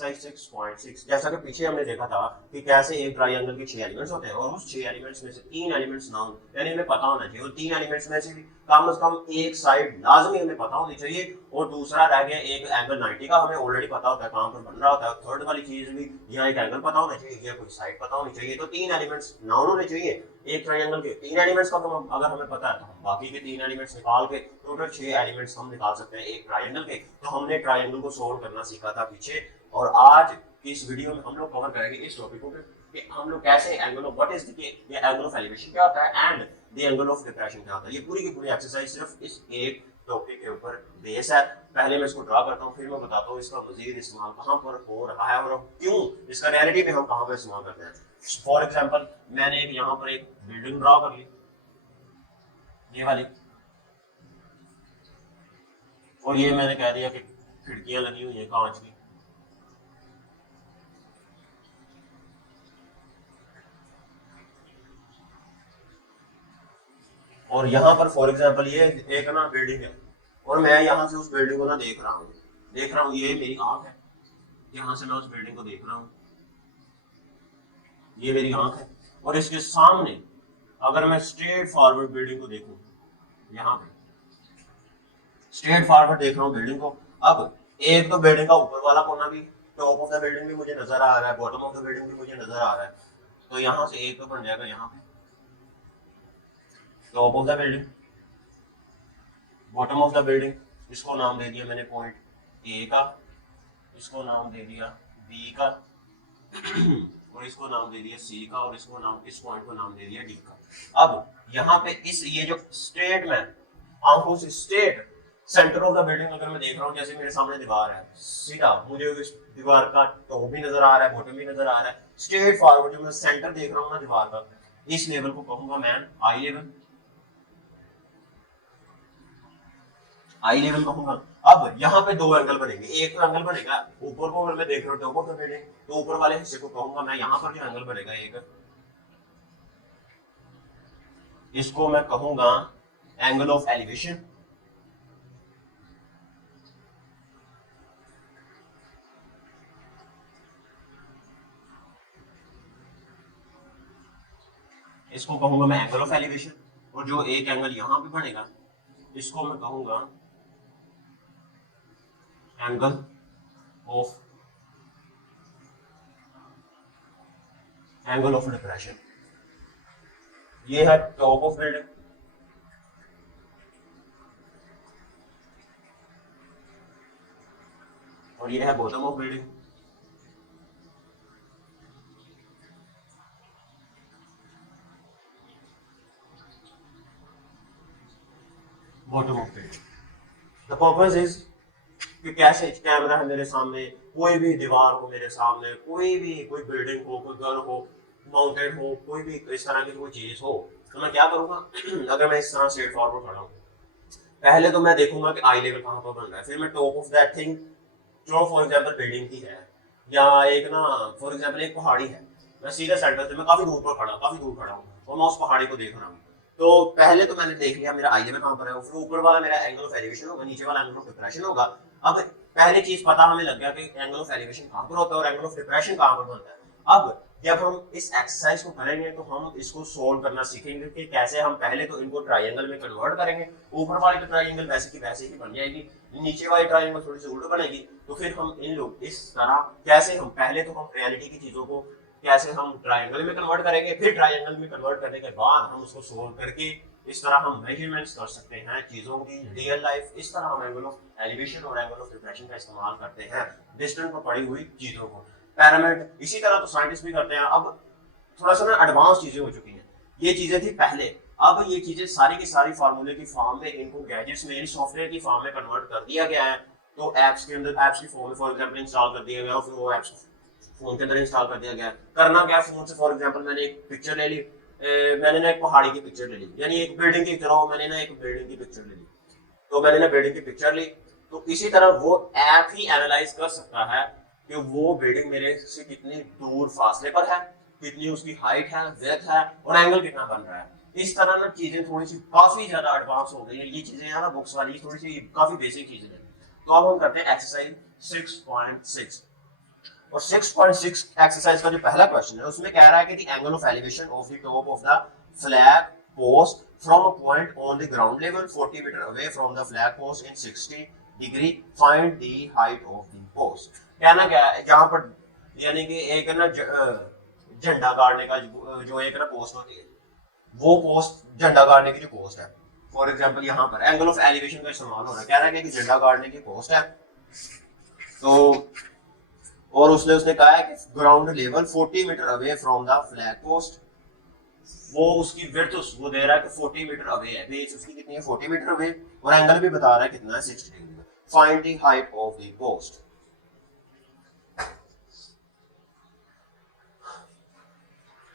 Exercise 6.6। जैसा कि पीछे हमने देखा था कि कैसे एक ट्रायंगल के 6 एलिमेंट्स होते हैं और उस 6 एलिमेंट्स में से 3 एलिमेंट्स नाउन यानी हमें पता होना चाहिए, और 3 एलिमेंट्स में से कम एक साइड लाजमी हमें पता होनी चाहिए, और दूसरा रह गया एक एंगल 90 का, हमें ऑलरेडी पता होता है कहां पर बन रहा होता है। थर्ड वाली चीज भी यहाँ एक एंगल पता होना चाहिए या कोई साइड पता होनी चाहिए। तो 3 एलिमेंट्स नाउन होने चाहिए एक ट्रायंगल के। 3 एलिमेंट्स का तो अगर हमें पता है तो हम बाकी के 3 एलिमेंट्स निकाल के टोटल 6 एलिमेंट्स हम निकाल सकते हैं एक ट्रायंगल के। तो हमने ट्रायंगल को सोल्व करना सीखा था पीछे, और आज की इस वीडियो में हम लोग कवर करेंगे इस टॉपिक को कि हम लोग कैसे angle of what is the angle of elevation क्या होता है and the angle of depression क्या होता है। ये पूरी की पूरी एक्सरसाइज सिर्फ इस एक टॉपिक के ऊपर बेस है। पहले मैं इसको ड्रा करता हूँ, फिर मैं बताता हूँ इसका मजीद इस्तेमाल कहाँ पर हो रहा है और क्यों इसका रियलिटी में हम कहाँ पर इस्तेमाल करते हैं। फॉर एग्जाम्पल मैंने यहाँ पर एक बिल्डिंग ड्रा कर ली, ये वाली, और ये मैंने कह दिया कि खिड़कियां लगी हुई है कांच की। और यहाँ पर फॉर एग्जाम्पल ये एक ना बिल्डिंग है, और मैं यहाँ से उस बिल्डिंग को ना देख रहा हूँ, ये मेरी आंख है, यहाँ से मैं उस बिल्डिंग को देख रहा हूँ, ये मेरी आंख है। और इसके सामने अगर मैं स्ट्रेट फॉरवर्ड बिल्डिंग को देखूं, यहाँ पे स्ट्रेट फॉरवर्ड देख रहा हूँ बिल्डिंग को, अब एक तो बिल्डिंग का ऊपर वाला कोना भी, टॉप ऑफ द बिल्डिंग भी मुझे नजर आ रहा है, बॉटम ऑफ द बिल्डिंग भी मुझे नजर आ रहा है। तो यहाँ से एक तो बन जाएगा यहाँ पे top of the building, bottom of the building, इसको नाम दे दिया मैंने पॉइंट ए का, इसको नाम दे दिया बी का, और इसको नाम दे दिया सी का, और इसको नाम, इस पॉइंट को नाम दे दिया डी का। अब यहाँ पे इस ये जो स्ट्रेट में आंखों से straight centre of the building अगर मैं देख रहा हूँ, जैसे मेरे सामने दीवार है, सीधा मुझे इस दीवार का टॉप भी नजर आ रहा है, बॉटम भी नजर आ रहा है, स्ट्रेट फॉरवर्ड जो मैं सेंटर देख रहा हूँ ना दीवार का, इस लेवल को कहूंगा मैं आई लेवल, आई लेवल कहूंगा। अब यहाँ पे 2 एंगल बनेंगे, एक तो एंगल बनेगा ऊपर को, अगर मैं देख रहा हूँ टॉप ऑफ द बिल्डिंग, तो ऊपर वाले हिस्से को कहूंगा मैं, यहाँ पर जो एंगल बनेगा एक, इसको मैं कहूंगा एंगल ऑफ एलिवेशन। इसको कहूंगा मैं एंगल ऑफ एलिवेशन, और जो एक एंगल यहां पे बनेगा इसको मैं कहूंगा एंगल ऑफ डिप्रेशन। ये है टॉप ऑफ बिल्डिंग, और ये है bottom of building. Bottom of building the purpose is कि कैसे कैमरा है मेरे सामने, कोई भी दीवार हो मेरे सामने, कोई बिल्डिंग हो, कोई घर हो, माउंटेन हो, कोई भी इस तरह की कोई चीज हो, तो मैं क्या करूंगा अगर मैं इस तरह स्ट्रेट फॉरवर्ड खड़ा हूँ, पहले तो मैं देखूंगा कि आई लेवल कहाँ पर बन रहा है, फिर मैं टॉप ऑफ दैट थिंग जो फॉर एग्जाम्पल बिल्डिंग की है, या एक ना फॉर एग्जाम्पल एक पहाड़ी है, मैं सीधा सेंटर से मैं काफी दूर खड़ा हूँ और मैं उस पहाड़ी को देख रहा हूँ। तो पहले तो मैंने देख लिया मेरा आई लेवल कहाँ पर है, फिर ऊपर वाला मेरा एंगल ऑफ एलिवेशन होगा, नीचे वाला एंगल ऑफ डिप्रेशन होगा। अब पहली चीज पता हमें लग गया कि एंगल ऑफ एलिवेशन कहाँ पर होता है और एंगल ऑफ डिप्रेशन कहाँ पर बनता है। अब जब हम इस एक्सरसाइज को करेंगे तो हम इसको सोल्व करना सीखेंगे कि कैसे हम पहले तो इनको ट्रायंगल में कन्वर्ट करेंगे, ऊपर वाली तो ट्रायंगल वैसे की वैसे ही बन जाएगी, नीचे वाली ट्रायंगल थोड़ी सी उल्टी बनेगी। तो फिर हम इन लोग इस तरह कैसे हम पहले तो हम रियलिटी की चीजों को कैसे हम ट्रायंगल में कन्वर्ट करेंगे, फिर ट्रायंगल में कन्वर्ट करने के बाद हम उसको सोल्व करके इस तरह हम मेजरमेंट्स कर सकते हैं चीजों की रियल लाइफ। इस तरह हम एंगल ऑफ एलिवेशन और एंगल ऑफ डिप्रेशन का इस्तेमाल करते हैं डिस्टेंस पर पड़ी हुई चीजों को, पैरामीटर। इसी तरह तो साइंटिस्ट भी करते हैं। अब थोड़ा सा ना एडवांस चीजें हो चुकी हैं, ये चीजें थी पहले, अब ये चीजें सारी की सारी फार्मूले की फॉर्म में, इनको गैजेट्स में, सॉफ्टवेयर की फॉर्म में कन्वर्ट कर दिया गया है। तो एप्स के अंदर, एप्स की फॉर्म में फॉर एग्जांपल इंस्टॉल कर दिया गया, फिर वो एप्स फोन के अंदर इंस्टॉल कर दिया गया। करना क्या, फोन से फॉर एग्जांपल मैंने एक पिक्चर ले ली, मैंने ना एक पहाड़ी की पिक्चर ले ली, यानी एक बिल्डिंग की तरह मैंने ना एक बिल्डिंग की पिक्चर ले ली, तो मैंने ना बिल्डिंग की पिक्चर ली, तो इसी तरह वो ऐप ही एनालाइज कर सकता है कि वो बिल्डिंग मेरे से कितनी दूर फासले पर है, कितनी उसकी हाइट है, विड्थ है, और एंगल कितना बन रहा है। इस तरह ना चीजें थोड़ी सी काफी ज्यादा एडवांस हो गई है, ये चीजें है ना बुक्स वाली थोड़ी सी काफी बेसिक चीजें हैं। तो अब हम करते हैं एक्सरसाइज 6.6। और 6.6 एक्सरसाइज का जो पहला क्वेश्चन है उसमें कह रहा है कि the angle of elevation of the top of the flag post from a point on the ground level 40 metre away from the flag post in 60 degree find the height of the post. कहना क्या है यहाँ पर, यानी कि एक ना झंडा गाड़ने का जो एक ना पोस्ट होती है, वो पोस्ट झंडा गाड़ने की जो पोस्ट है, फॉर एग्जांपल यहाँ पर एंगल ऑफ एलिवेशन का इस्तेमाल हो रहा है, कह रहा है कि झंडा गाड़ने की पोस्ट है, तो और उसने कहा है कि ground level 40 metre away from the flag post, वो उसकी विड्थ वो दे रहा है कि 40 मीटर अवे है, बेस उसकी कितनी है 40 मीटर अवे, और एंगल भी बता रहा है कितना है 60 degree. Find the height of the post.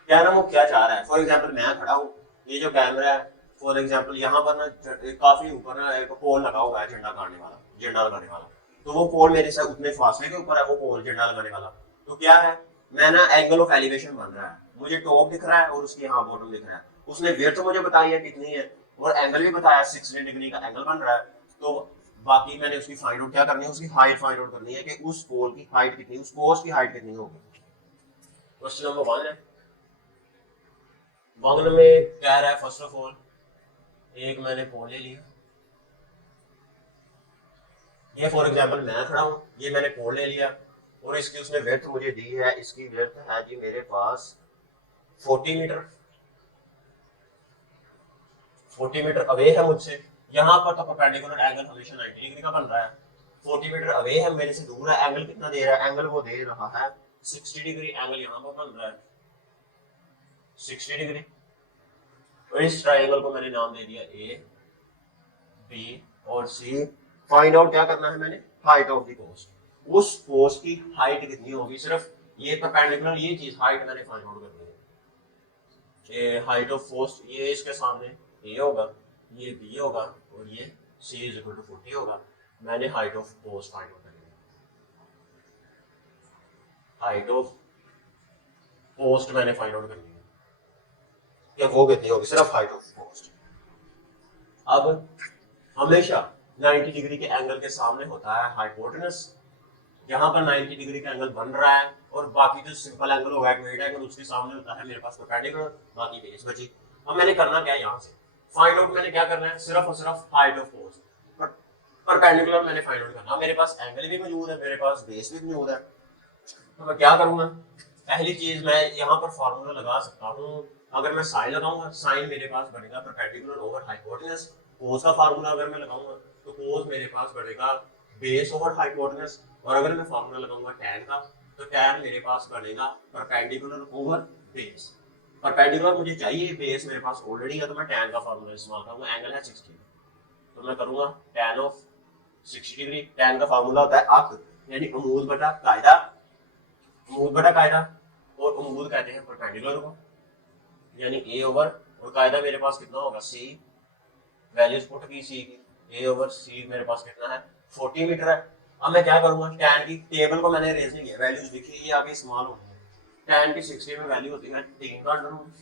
क्या ना वो क्या चाह रहा है, फॉर एग्जांपल मैं खड़ा हूँ, ये जो कैमरा है फॉर एग्जांपल यहाँ पर ना काफी ऊपर ना एक पोल लगा हुआ है झंडा गाड़ने वाला, झंडा लगाने वाला, तो वो पोल मेरे से उतने फासले के ऊपर है, वो पोल झंडा लगाने वाला, तो क्या है मैं ना एंगल ऑफ एलिवेशन बन रहा है, मुझे टॉप दिख रहा है और उसकी यहाँ बॉटम दिख रहा है, उसने विड्थ मुझे बताई है कितनी है और एंगल भी बताया 60 डिग्री का एंगल बन रहा है, तो बाकी मैंने उसकी फाइंड आउट क्या करनी है, उसकी हाइट फाइंड आउट करनी है कि उस पोल की हाइट कितनी, उस पोस्ट की हाइट कितनी होगी। क्वेश्चन नंबर 1 है, वन में कह रहा है फर्स्ट ऑफ ऑल एक मैंने पोल ले लिया, ये फॉर एग्जांपल मैं खड़ा हूँ, ये मैंने पोल ले लिया और इसकी उसने विड्थ मुझे दी है, इसकी विड्थ है जी मेरे पास 40 मीटर, 40 मीटर अवे है मुझसे, यहाँ पर तो परपेंडिकुलर एंगल हमेशा 90 डिग्री का बन रहा है, 40 मीटर अवे है मेरे से दूर है, एंगल कितना दे रहा है, एंगल वो दे रहा है 60 डिग्री, एंगल यहाँ पर बन रहा है 60 डिग्री, और इस ट्रायंगल को मैंने नाम दे दिया ए बी और सी। फाइंड आउट क्या करना है मैंने, हाइट ऑफ द पोस्ट, उस पोस्ट की हाइट कितनी होगी, सिर्फ ये परपेंडिकुलर ये चीज हाइट मैंने फाइंड आउट करनी है, ये हाइट ऑफ पोस्ट, ये इसके सामने ए होगा, ये बी होगा और ये सी इज इक्वल टू 40 होगा, मैंने height of post find out करनी है, हाइट ऑफ पोस्ट मैंने फाइंड आउट करनी है कि वो कितनी होगी, सिर्फ हाइट ऑफ पोस्ट। अब हमेशा 90 डिग्री के एंगल के सामने होता है हाइपोटेनस, यहाँ पर 90 डिग्री का एंगल बन रहा है और बाकी जो सिंपल एंगल होगा एक्यूरेट एंगल उसके सामने होता है मेरे पास परपेंडिकुलर, बाकी बेस बची। अब मैंने करना क्या है, यहाँ से फाइंड आउट मैंने क्या करना है, सिर्फ और सिर्फ हाइट ऑफ पोस्ट, परपेंडिकुलर मैंने फाइंड आउट करना, मेरे पास एंगल भी मौजूद है, मेरे पास बेस भी मौजूद है, तो मैं क्या करूंगा, पहली चीज मैं यहाँ पर फॉर्मूला लगा सकता हूँ, अगर मैं साइन लगाऊंगा साइन मेरे पास बनेगा परपेंडिकुलर ओवर हाइपोटेनस, कोस का फार्मूला अगर मैं लगाऊंगा तो कोस मेरे पास बढ़ेगा बेस ओवर हाइपोटेनस, और अगर मैं फार्मूला लगाऊंगा टैन का तो टैन मेरे पास बनेगा परपेंडिकुलर ओवर बेस, परपेंडिकुलर मुझे चाहिए, बेस मेरे पास ऑलरेडी है, तो मैं टैन का फार्मूला इस्तेमाल करूंगा, एंगल है 60, तो मैं करूंगा टैन ऑफ 60 डिग्री, टैन का फार्मूला होता है अक यानी अमूद बटा कायदा, अमूद बटा कायदा, और अमूद कहते हैं परपेंडिकुलर को यानी ए ओवर, और कायदा मेरे पास कितना होगा सी, वैल्यूज पुट की सी की, ए ओवर सी मेरे पास कितना है 40 मीटर है। अब मैं क्या करूंगा, टैन की टेबल को मैंने रेज नहीं किया, वैल्यूज लिखी ये आगे इस्तेमाल होगी, टैन की 60 में वैल्यू होती है 3 का अंडर रूट,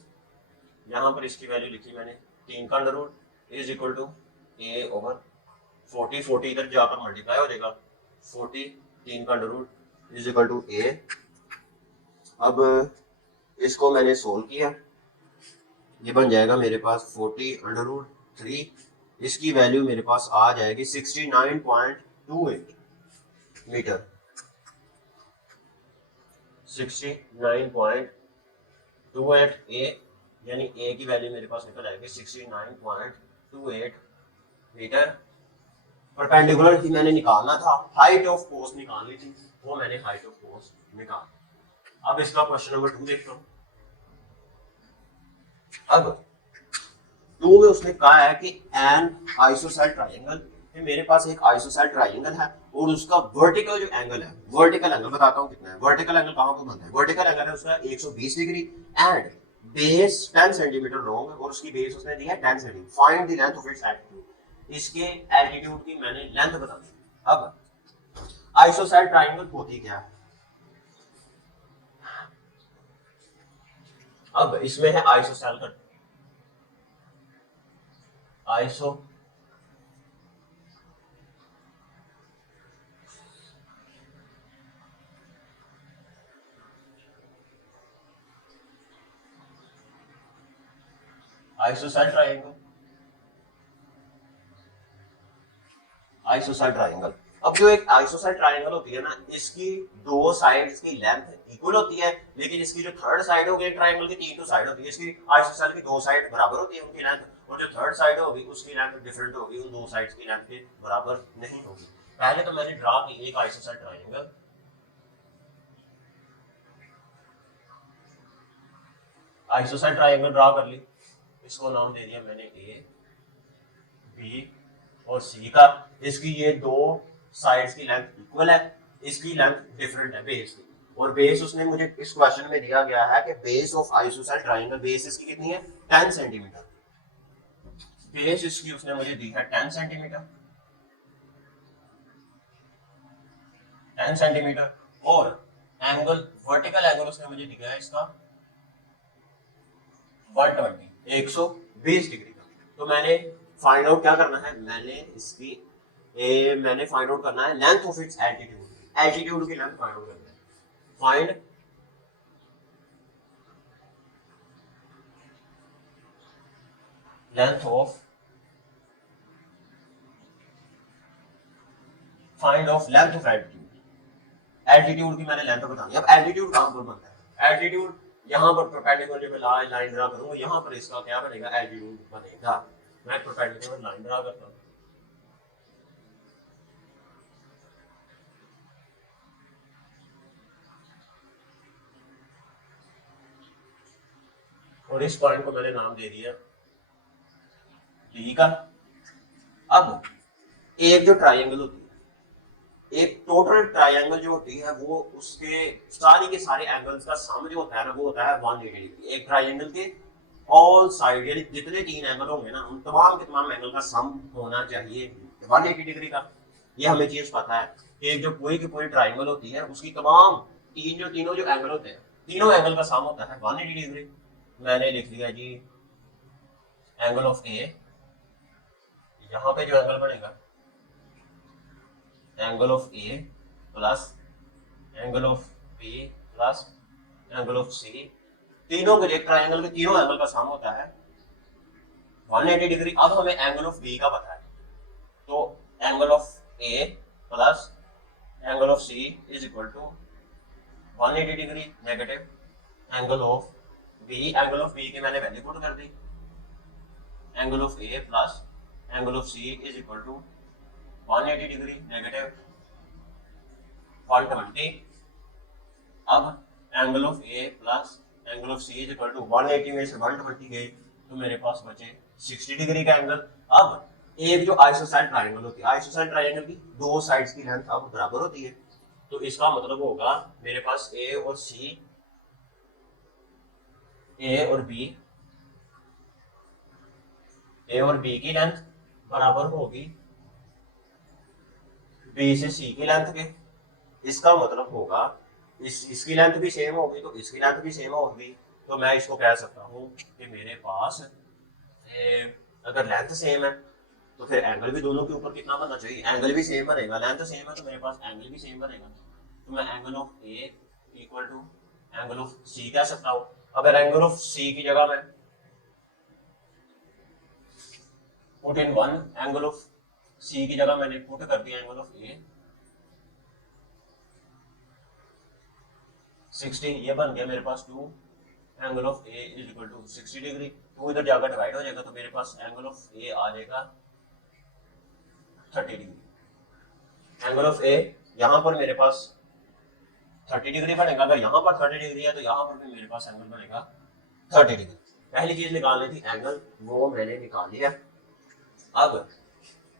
यहाँ पर इसकी वैल्यू लिखी मैंने 3 का under root is equal to A over 40, 40 इधर जाकर मल्टीप्लाई हो जाएगा, 40 3 का under root is equal to A. अब इसको मैंने सोल्व किया, ये बन जाएगा मेरे पास 40 अंडर रूट 3, इसकी वैल्यू मेरे पास आ जाएगी 69.28 मीटर, 69.28 ए, यानी ए की वैल्यू मेरे पास निकल आएगी 69.28 मीटर। परपेंडिकुलर ही मैंने निकालना था, हाइट ऑफ पोस्ट निकालनी थी, वो मैंने हाइट ऑफ पोस्ट निकाल। अब इसका क्वेश्चन नंबर 2 देखता हूँ। अब 2 में उसने कहा है कि एन आइसोसेल ट्रायंगल, मेरे पास एक आइसोसेल ट्रायंगल है और उसका वर्टिकल जो एंगल है, वर्टिकल एंगल बताता हूँ कितना है, वर्टिकल एंगल कहाँ को बनता है, वर्टिकल एंगल है उसका 120 degree and base 10 centimetre long और उसकी बेस उसने दी है 10 centimetre, find the length of its altitude, इसके एल्टीट्यूड की मैंने लेंथ बता दी। अब आइसोसेल ट्रायंगल होती क्या है, अब इसमें है आइसोसेल का iso ISOCELL triangle, ISOCELL triangle. अब जो एक आइसोसेल ट्रायंगल होती है ना, इसकी दो साइड्स की लेंथ इक्वल होती है, लेकिन इसकी जो थर्ड साइड होगी ट्रायंगल की, तीन तो साइड होती है, इसकी आइसोसेल की दो साइड बराबर होती है उनकी लेंथ, और जो थर्ड साइड होगी उसकी लेंथ डिफरेंट होगी, उन दो साइड्स की लेंथ के बराबर नहीं होगी। पहले तो मैंने ड्रा की एक ISOCELL triangle, ISOCELL triangle draw कर ली, इसको नाम दे दिया मैंने ए बी और सी का। इसकी ये दो साइड्स की लेंथ इक्वल है, इसकी लेंथ डिफरेंट है बेस की, और बेस उसने मुझे इस क्वेश्चन में दिया गया है कि base of ISOCELL triangle, base इसकी कितनी है 10 सेंटीमीटर, बेस इसकी उसने मुझे दी है 10 सेंटीमीटर, 10 सेंटीमीटर, और एंगल वर्टिकल एंगल उसने मुझे दिया है इसका 120 डिग्री का। तो मैंने फाइंड आउट क्या करना है, मैंने फाइंड आउट करना है length of its altitude, altitude की लेंथ फाइंड आउट करना है। Find length of altitude, altitude की मैंने लेंथ बतानी है। अब एल्टीट्यूड कहां पर बनता है, एल्टीट्यूड यहाँ पर परपेंडिकुलर जब मैं लाइन ड्रा करूंगा, यहाँ पर इसका क्या बनेगा, एल्टीट्यूड बनेगा। मैं परपेंडिकुलर लाइन ड्रा करता हूँ, और इस पॉइंट को मैंने नाम दे दिया डी का। अब एक जो ट्रायंगल होती है, एक टोटल ट्रायंगल जो होती है, वो उसके सारी के सारे एंगल्स का सम जो होता है ना, वो होता है 180 डिग्री। एक ट्रायंगल के ऑल साइड यानी जितने तीन एंगल होंगे ना, उन तमाम के तमाम एंगल का सम होना चाहिए 180 डिग्री का। ये हमें चीज पता है कि जो पूरी की पूरी ट्रायंगल होती है, उसकी तमाम तीनों जो एंगल होते हैं, तीनों एंगल का सम होता है 180 डिग्री। मैंने लिख दिया जी एंगल ऑफ ए, यहाँ पे जो एंगल बनेगा angle of A plus angle of B plus angle of C, तीनों के लिए ट्रायंगल के तीनों एंगल का सम होता है 180 डिग्री। अब हमें एंगल ऑफ बी का पता है, तो angle of A plus angle of C is equal to 180 degree negative angle of B, angle of B की मैंने वैल्यू पुट कर दी, angle of A plus angle of C is equal to 180 degree negative 120। अब angle of A plus angle of C is equal to 180 में से 120 गए, तो मेरे पास बचे 60 डिग्री का एंगल। अब एक जो आइसोसेल ट्रायंगल होती है, आइसोसेल ट्रायंगल की दो साइड्स की लेंथ अब बराबर होती है, तो इसका मतलब होगा मेरे पास ए और सी, ए और बी की लेंथ बराबर होगी बी से सी की लेंथ के। इसका मतलब होगा इसकी लेंथ भी सेम होगी तो इसकी लेंथ भी सेम होगी, तो मैं इसको कह सकता हूँ कि मेरे पास अगर लेंथ सेम है तो फिर एंगल भी दोनों के ऊपर कितना बनना चाहिए, एंगल भी सेम बनेगा। लेंथ सेम है तो मेरे पास एंगल भी सेम बनेगा, तो मैं angle of A equal to angle of C कह सकता हूँ। अगर एंगल ऑफ सी की जगह में put in one, angle of C की जगह मैंने पुट कर दिया एंगल ऑफ ए 60, ये बन गया मेरे पास 2, angle of A is equal to 60 degree. 2 इधर जाकर डिवाइड हो जाएगा, तो मेरे पास एंगल ऑफ ए आ जाएगा 30 डिग्री। एंगल ऑफ ए यहाँ पर मेरे पास 30 डिग्री बनेगा, अगर यहाँ पर 30 डिग्री है तो यहाँ पर भी मेरे पास एंगल बनेगा 30 डिग्री। पहली चीज निकालनी थी एंगल, वो मैंने निकाल लिया। अब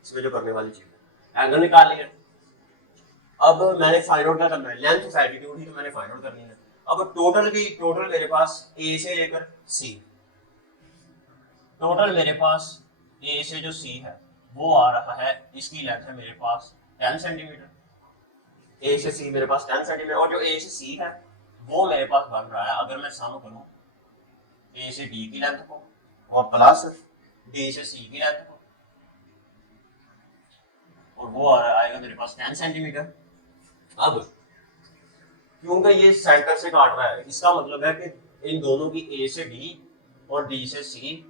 इसमें जो करने वाली चीज है, एंगल निकाल लिया। अब मैंने फाइंड आउट क्या करना है, लेंथ ऑफ एल्टीट्यूड ही तो मैंने फाइंड आउट करनी है। अब टोटल मेरे पास ए से लेकर सी, टोटल मेरे पास ए से जो सी है वो आ रहा है, इसकी लेंथ है मेरे पास 10 सेंटीमीटर, ए से सी मेरे पास 10 सेंटीमीटर, और जो ए से सी है वो मेरे पास बन रहा है, अगर मैं सम करूं ए से डी की लेंथ को और प्लस डी से सी की लेंथ को, और वो आएगा मेरे पास 10 सेंटीमीटर। अब क्योंकि ये सेंटर से काट रहा है, इसका मतलब है कि इन दोनों की ए से डी और डी से सी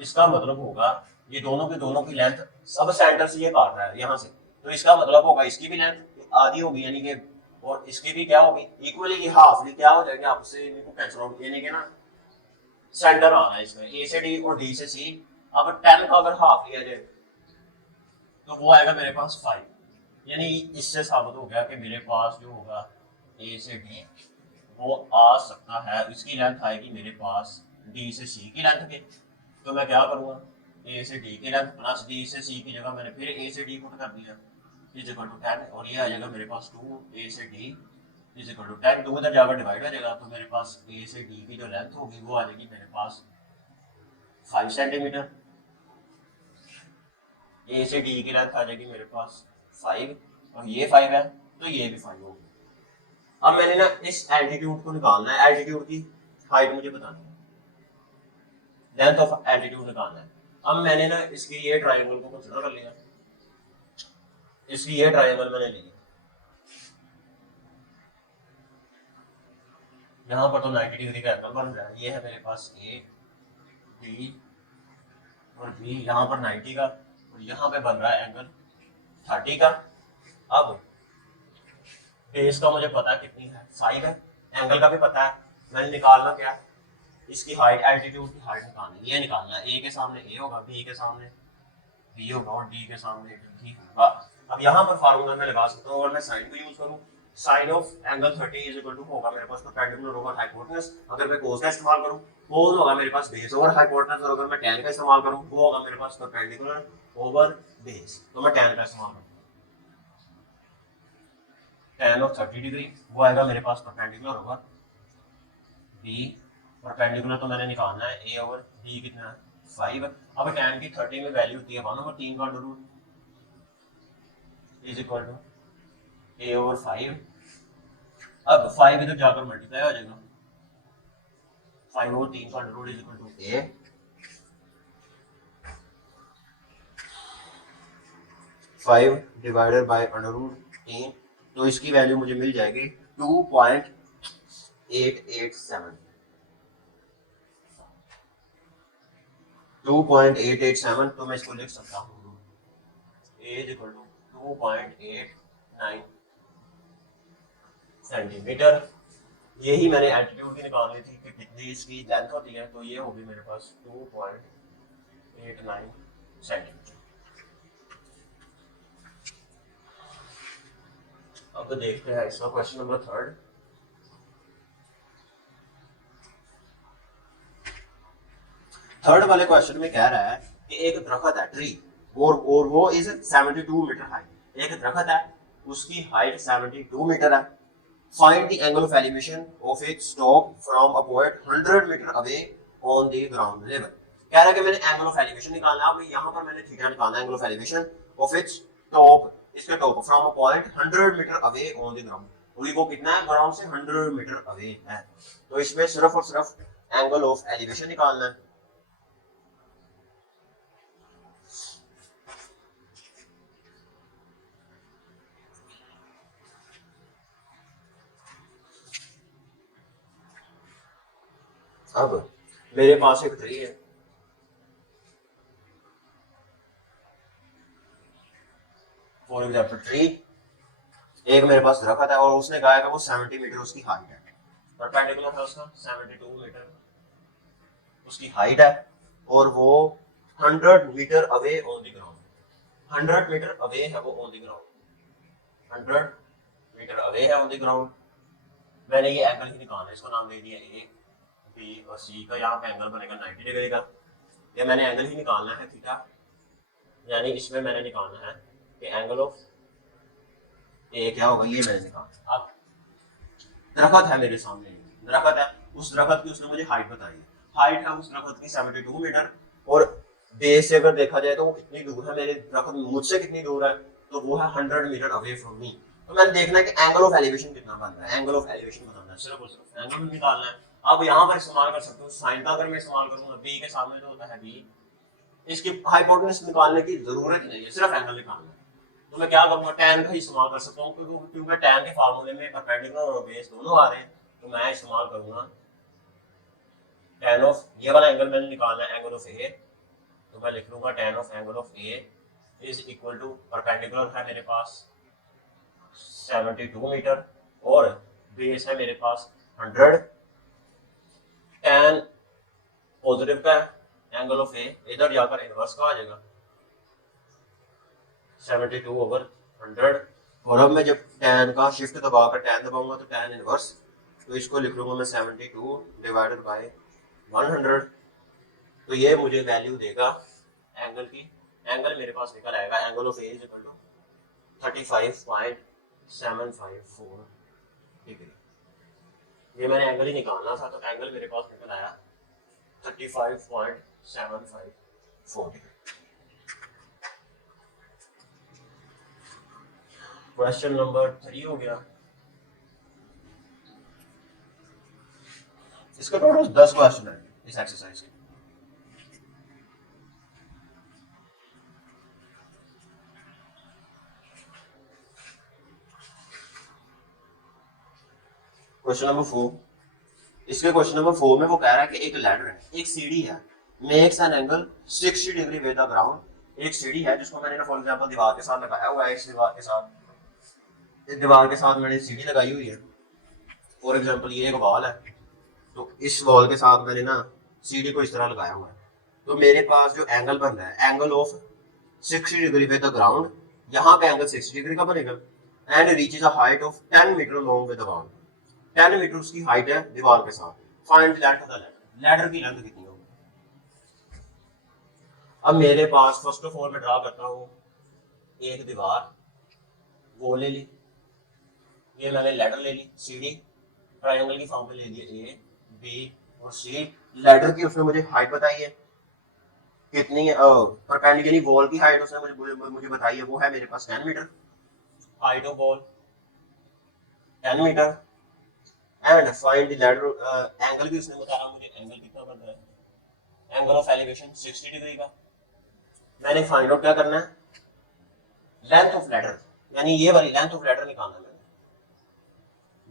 इसका मतलब होगा ये दोनों की लेंथ सब सेंटर से ये काट रहा है यहाँ से, तो इसका मतलब होगा इसकी भी लेंथ आधी होगी यानी कि, और इसकी भी क्या होगी इक्वली, ये हाफ, ये क्या हो जाएगा आपसे इनको कैंसिल आउट, यानी कि ना सेंटर आना है इसमें ए से डी और डी से सी। अब 10 का अगर हाफ लिया जाए तो वो आएगा मेरे पास 5, यानी इससे साबित हो गया कि मेरे पास जो होगा ए से डी वो आ सकता है, इसकी लेंथ आएगी मेरे पास डी से सी की लेंथ के। तो मैं क्या करूँगा, ए से डी की लेंथ प्लस डी से सी की जगह मैंने फिर ए से डी पुट कर दिया इज इक्वल टू 10, और ये आ जाएगा मेरे पास 2 ए से डी इज इक्वल टू 10। 2 इधर जाकर डिवाइड हो जाएगा, तो मेरे पास ए से डी की जो लेंथ होगी वो आ जाएगी मेरे पास 5 सेंटीमीटर। ए से डी की लेंथ आ जाएगी मेरे पास 5, और ये 5 है तो ये भी 5 होगी। अब मैंने ना इस एल्टीट्यूड को निकालना है, एल्टीट्यूड की हाइट मुझे बतानी है, लेंथ ऑफ एल्टीट्यूड निकालना है। अब मैंने ना इसकी ये ट्रायंगल को कंसीडर कर लिया, इसकी ये ट्रायंगल मैंने ली, यहाँ पर तो 90 डिग्री का एंगल बन रहा है, ये है मेरे पास ए डी और बी, यहाँ पर 90 का, और यहाँ पे बन रहा है एंगल 30 का। अब बेस का मुझे पता है कितनी है 5 है, एंगल का भी पता है, मैंने निकालना क्या, इसकी हाइट, एल्टीट्यूड की हाइट निकालनी, ये निकालना है। ए के सामने ए होगा, बी के सामने बी होगा और डी के सामने डी होगा। अब यहाँ पर फार्मूला मैं लगा सकता हूँ, अगर मैं साइन को यूज करूँ, sine of angle 30 is equal to होगा मेरे पास परपेंडिकुलर ओवर हाइपोटेनस। अगर मैं कोस का इस्तेमाल करूँ कोस होगा मेरे पास बेस ओवर हाइपोटेनस, और अगर मैं tan का इस्तेमाल करूँ वो होगा मेरे पास परपेंडिकुलर ओवर बेस। तो मैं tan का इस्तेमाल करूँ, tan ऑफ 30 डिग्री वो आएगा मेरे पास परपेंडिकुलर ओवर बी, परपेंडिकुलर तो मैंने निकालना है ए ओवर बी कितना है 5। अब tan की 30 में वैल्यू होती है 1/3 का under root is equal to A over 5। अब 5 इधर जाकर मल्टीप्लाई हो जाएगा, 5/3 का under root is equal to A, 5 divided by under root 3, तो इसकी वैल्यू मुझे मिल जाएगी 2.887, 2.887। तो मैं इसको लिख सकता हूँ ए इज इक्वल टू 2.89 सेंटीमीटर। यही मैंने एल्टीट्यूड की निकालनी थी कि कितनी इसकी लेंथ होती है, तो ये होगी मेरे पास 2.89 सेंटीमीटर। अब तो देखते हैं इसका क्वेश्चन नंबर 3। थर्ड वाले क्वेश्चन में कह रहा है कि एक दरख्त है ट्री, और वो इज 72 मीटर हाई, एक दरख्त है उसकी हाइट 72 मीटर है। Find the angle of elevation of its top from a point 100 metre away on the ground level. कह रहा है कि मैंने एंगल ऑफ एलिवेशन निकालना है। अब यहाँ पर मैंने थीटा निकालना है, angle of elevation of its top, इसके top from a point 100 metre away on the ground, और वो कितना है ग्राउंड से 100 मीटर अवे है। तो इसमें सिर्फ और सिर्फ एंगल ऑफ एलिवेशन निकालना है। अब मेरे पास एक ट्री है, फॉर एग्जाम्पल ट्री, एक मेरे पास दरख्त है और उसने कहा कि वो 70 मीटर उसकी हाइट है, परपेंडिकुलर है उसका 72 मीटर उसकी हाइट है, और वो 100 metre away on the ground, 100 metre away है वो on the ground, 100 metre away है ऑन द ग्राउंड। मैंने ये एंगल ही निकालना है, इसको नाम दे दिया ए बी और सी का, यहाँ पे एंगल बनेगा 90 डिग्री का। ये मैंने एंगल ही निकालना है थीटा, यानी इसमें मैंने निकालना है कि एंगल ऑफ ए क्या होगा, ये मैंने निकाला। अब दरख्त है मेरे सामने, दरख्त है, उस दरख्त की उसने मुझे हाइट बताई है, हाइट है उस दरख्त की 72 मीटर, और बेस से अगर देखा जाए तो वो कितनी दूर है, मेरे दरख्त मुझसे कितनी दूर है, तो वो है 100 मीटर अवे फ्रॉम मी। तो मैंने देखना है कि एंगल ऑफ एलिवेशन कितना बन रहा है, एंगल ऑफ एलिवेशन बताना है, सिर्फ और सिर्फ एंगल निकालना है। अब यहाँ पर इस्तेमाल कर सकते हो साइन का, अगर मैं इस्तेमाल करूंगा बी के सामने तो होता है बी, इसकी हाइपोटेनस निकालने की जरूरत नहीं है, सिर्फ एंगल निकालना है। तो मैं क्या करूंगा, tan का ही इस्तेमाल कर सकता हूँ, क्योंकि tan के फार्मूले में परपेंडिकुलर और बेस दोनों आ रहे हैं, तो मैं इस्तेमाल करूंगा tan ऑफ, ये वाला एंगल मैंने निकालना है एंगल ऑफ ए, तो मैं लिख लूंगा tan of angle of A is equal to perpendicular है मेरे पास 72 मीटर और बेस है मेरे पास 100, tan पॉजिटिव का एंगल ऑफ ए इधर जाकर इनवर्स का आ जाएगा 72 ओवर 100, और अब मैं जब tan का शिफ्ट दबाकर tan दबाऊंगा तो tan इनवर्स, तो इसको लिख लूंगा मैं 72 डिवाइडेड बाय 100, तो ये मुझे वैल्यू देगा एंगल की। एंगल मेरे पास निकल आएगा angle of A is equal to 35.754 degree. ये मैंने एंगल ही निकालना था, तो एंगल मेरे पास निकल आया 35.754 डिग्री। क्वेश्चन नंबर 3 हो गया। इसका टोटल 10 क्वेश्चन है इस एक्सरसाइज के। क्वेश्चन नंबर 4, इसके क्वेश्चन नंबर 4 में वो कह रहा है कि एक लैडर है, एक सीढ़ी है, makes an angle 60 degree with the ground. एक सीढ़ी है जिसको मैंने फॉर एग्जांपल दीवार के साथ लगाया हुआ है, इस दीवार के साथ मैंने सीढ़ी लगाई हुई है। फॉर एग्जांपल ये एक वॉल है, तो इस वॉल के साथ मैंने ना सीढ़ी को इस तरह लगाया हुआ है। तो मेरे पास जो एंगल बन रहा है angle of 60 degree with the ground, यहाँ पे एंगल 60 डिग्री का बनेगा and reaches a height of 10 metre long with the wall. 10 metre उसकी हाइट है दीवार के साथ। Find the length of the ladder, ladder की लेंथ कितनी होगी। अब मेरे पास फर्स्ट ऑफ ऑल मैं ड्रा करता हूँ एक दीवार, वो ले ली, ये मैंने लैडर ले ली, सीढ़ी ट्रायंगल की फॉर्म में ले ली ए बी और सी। लैडर की उसने मुझे हाइट बताई है कितनी है, परपेंडिकुलर वॉल की हाइट उसने मुझे बताई है, वो है मेरे पास 10 metre, height of wall 10 metre and find the ladder. Angle भी उसने बताया मुझे, एंगल कितना बन रहा है, एंगल ऑफ एलिवेशन 60 डिग्री का। मैंने फाइंड आउट क्या करना है, लेंथ ऑफ लैडर, यानी ये वाली लेंथ ऑफ लैडर निकालना है। मैंने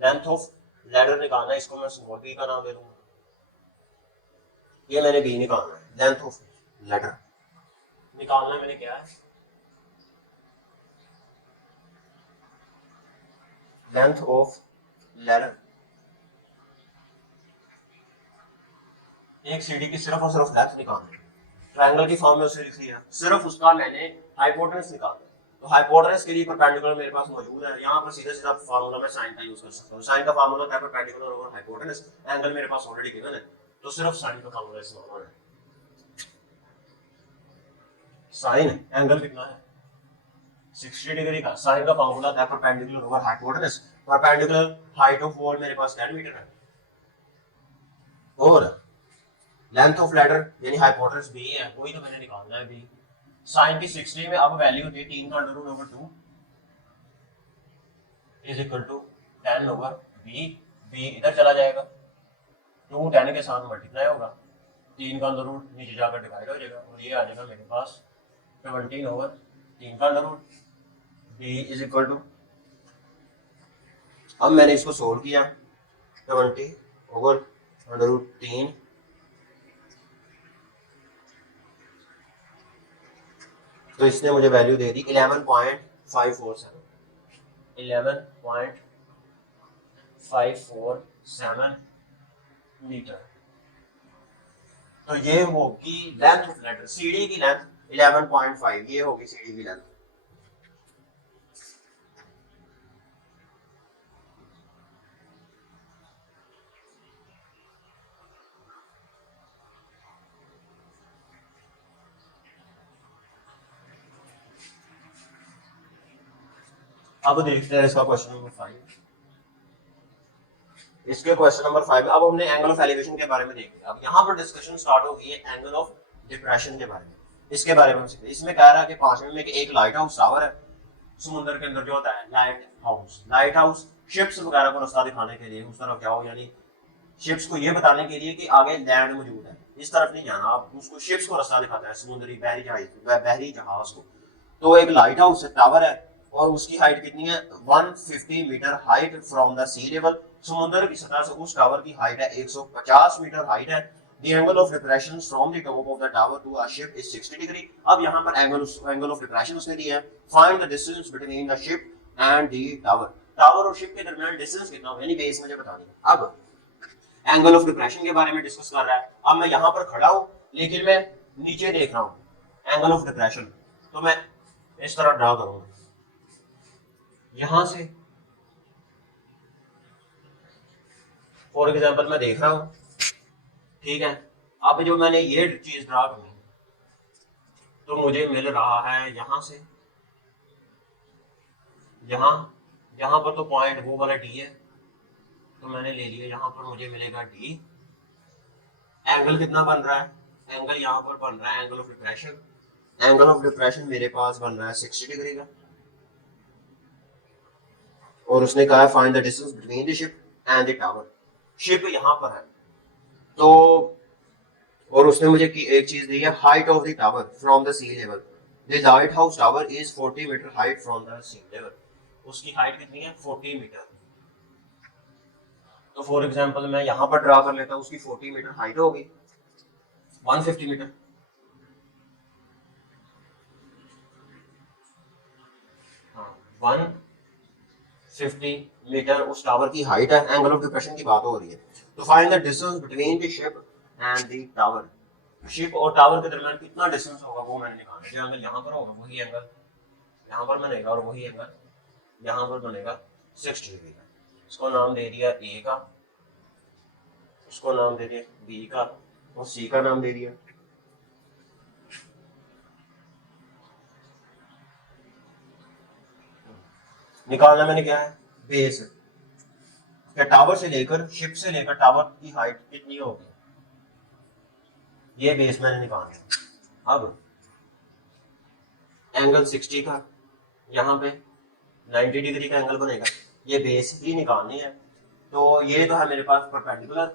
लेंथ ऑफ लैडर निकालना है, इसको मैं स्मॉल बी का नाम दे दूंगा। ये मैंने बी निकालना है, लेंथ ऑफ लैडर निकालना है। मैंने क्या है, लेंथ ऑफ लैडर। एक सीढ़ी की सिर्फ और सिर्फ लेंथ निकालना है, ट्रायंगल की फॉर्म में उसे लिख लिया, सिर्फ उसका मैंने हाइपोटेनस निकालना है। तो हाइपोटेनस के लिए परपेंडिकुलर मेरे पास मौजूद है, यहाँ पर सीधा सीधा फार्मूला मैं साइन का यूज कर सकता हूँ। साइन का फार्मूला क्या है, परपेंडिकुलर ओवर हाइपोटेनस। एंगल मेरे पास ऑलरेडी गिवन है, तो सिर्फ साइन का फार्मूला इस्तेमाल होना है। साइन एंगल कितना है 60 डिग्री का, साइन का फार्मूला था perpendicular over hypotenuse. Perpendicular height of wall मेरे पास 10 मीटर है और लेंथ ऑफ लैडर यानी हाइपोटेनस बी है, वही तो मैंने निकालना है बी। साइन की 60 में अब वैल्यू होती है 3 का under root over 2 is equal to 10 over B. B इधर चला जाएगा, 2 10 के साथ मल्टीप्लाई होगा, 3 का अंडर रूट नीचे जाकर डिवाइड हो जाएगा और ये आ जाएगा मेरे पास 17 ओवर 3 का under root. B is equal to, अब मैंने इसको सोल्व किया, 20 ओवर अंडर रूट 3 तो इसने मुझे वैल्यू दे दी 11.547 11.547 मीटर। तो ये होगी लेंथ ऑफ लैडर, सीढ़ी की लेंथ 11.5, ये होगी सीढ़ी की लेंथ। अब देखते हैं इसका क्वेश्चन नंबर 5। इसके क्वेश्चन नंबर 5 अब हमने एंगल ऑफ एलिवेशन के बारे में देख लिया। अब यहाँ पर डिस्कशन स्टार्ट होगी एंगल ऑफ डिप्रेशन के बारे में। इसके बारे में सीखते, इसमें कह रहा है कि 5 में एक लाइट हाउस टावर है समुद्र के अंदर जो होता है लाइट हाउस शिप्स वगैरह को रास्ता दिखाने के लिए उस तरफ जाओ, यानी शिप्स को ये बताने के लिए कि आगे लैंड मौजूद है, इस तरफ नहीं जाना, आप उसको शिप्स को रास्ता दिखाता है, समुद्री बहरी जहाज को। तो एक लाइट हाउस टावर है और उसकी हाइट कितनी है 150 metre height from the sea level. समुद्र की सतह से उस टावर की हाइट है 150 मीटर हाइट है The angle of depression from the top of the tower to a ship is 60 degree. अब यहाँ पर angle of depression उसने दिया है. Find the distance between the ship and the tower. Tower और ship के दरमियान डिस्टेंस कितना हो, यानी बेस मुझे बतानी है. अब एंगल ऑफ डिप्रेशन के बारे में डिस्कस कर रहा है. अब मैं यहाँ पर खड़ा हूँ लेकिन मैं नीचे देख रहा हूँ एंगल ऑफ डिप्रेशन, तो मैं इस तरह ड्रा करूंगा यहां से. फॉर एग्जांपल मैं देख रहा हूं, ठीक है. अब जो मैंने ये चीज ड्रा की तो मुझे मिल रहा है यहां से यहां पर तो पॉइंट वो वाला डी है, तो मैंने ले लिया. यहां पर मुझे मिलेगा डी. एंगल कितना बन रहा है, एंगल यहां पर बन रहा है angle of depression. Angle of depression मेरे पास बन रहा है 60 डिग्री का. और उसने कहा है find the distance between the ship and the tower. Ship यहां पर है तो, और उसने मुझे एक चीज दी है, height of the tower from the sea level. The lighthouse tower is 40 metre height from the sea level. उसकी हाइट कितनी है, 40 मीटर. तो फॉर एग्जांपल मैं यहां पर ड्रा कर लेता हूं, उसकी 40 मीटर हाइट होगी, 150 मीटर. हाँ, 150 मीटर उस टावर की हाइट है. एंगल ऑफ डिप्रेशन की बात हो रही है. तो find the distance between the ship and the tower. Ship और टावर के दरमियान कितना डिस्टेंस होगा वो मैंने निकालना है. जो एंगल यहाँ पर होगा वही एंगल यहाँ पर बनेगा और वही एंगल यहाँ पर बनेगा 60 डिग्री का. इसको नाम दे दिया ए का, उसको नाम दे दिया बी का और सी का नाम दे दिया. निकालना मैंने क्या है, बेस. क्या टावर से लेकर शिप से लेकर टावर की हाइट कितनी होगी, ये बेस मैंने निकालना. अब एंगल 60 का यहाँ पे 90 डिग्री का एंगल बनेगा, ये बेस ही निकालनी है. तो ये तो है मेरे पास परपेंडिकुलर,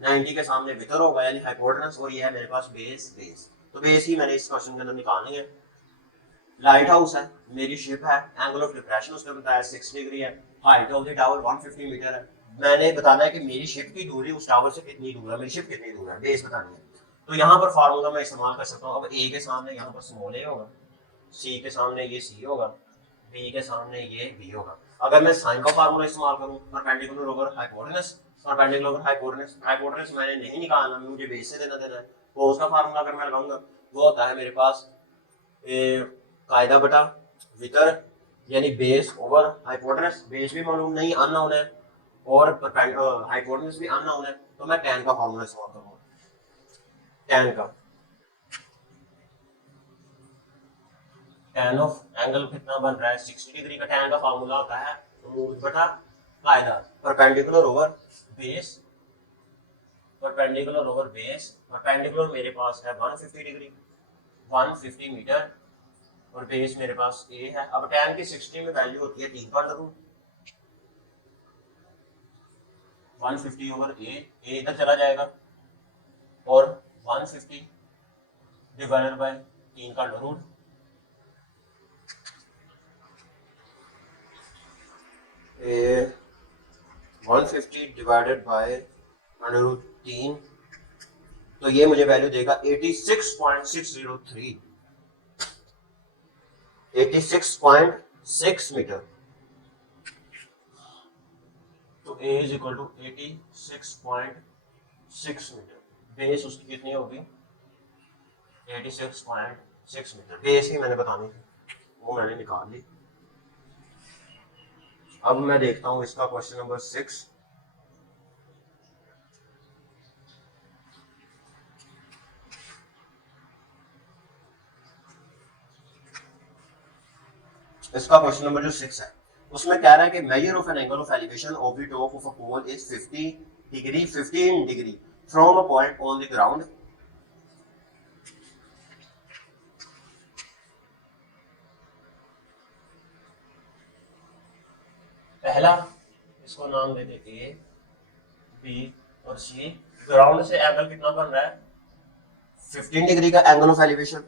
90 के सामने वितर होगा यानी हाइपोटेनस, और ये है मेरे पास बेस. तो बेस ही मैंने इस क्वेश्चन के अंदर निकालनी है. लाइट हाउस है, मेरी शिप है, एंगल ऑफ डिप्रेशन उसने बताया 60 डिग्री है, height of the tower 150 metre है. मैंने बताना है कि मेरी शिप की दूरी उस टावर से कितनी दूर है, मेरी शिप कितनी दूर है, बेस बतानी है. तो यहाँ पर फार्मूला मैं इस्तेमाल कर सकता हूँ. अब ए के सामने यहाँ पर स्मॉल ए होगा, सी के सामने ये सी होगा, बी के सामने ये बी होगा. अगर मैं साइन का फार्मूला इस्तेमाल करूँ, perpendicular over hypotenuse, perpendicular over hypotenuse, hypotenuse मैंने नहीं निकालना, मुझे बेस से देना है. तो उसका फार्मूला अगर मैं लगाऊंगा वो होता है मेरे पास कायदा बटा वितर, यानी बेस ओवर हाइपोटेनस. बेस भी मालूम नहीं, अननोन है, और हाइपोटेनस भी अननोन है. तो मैं tan का फार्मूला इस्तेमाल करूंगा. tan ऑफ एंगल कितना बन रहा है, 60 डिग्री का. tan का फार्मूला होता है रूट बटा कायदा perpendicular over base, perpendicular over base. Perpendicular मेरे पास है 150 डिग्री, 150 मीटर, और बेस मेरे पास ए है. अब tan की 60 में वैल्यू होती है 3 का अंडर रूट, 150 ओवर ए इधर चला जाएगा, और 150 डिवाइडेड बाय 3 का under root. A 150 divided by under root 3, तो ये मुझे वैल्यू देगा 86.603, 86.6 मीटर. तो A is equal to 86.6 metre. Base उसकी कितनी होगी, 86.6 मीटर. बेस ही मैंने बतानी थी, वो मैंने निकाल ली. अब मैं देखता हूं इसका क्वेश्चन नंबर 6. इसका क्वेश्चन नंबर जो 6 है उसमें कह रहा है कि measure of an angle of elevation of the top of a pole is 15 degree from a point on the ground. पहला इसको नाम देते ए, बी और सी. ग्राउंड से एंगल कितना बन रहा है, 15 डिग्री का angle of elevation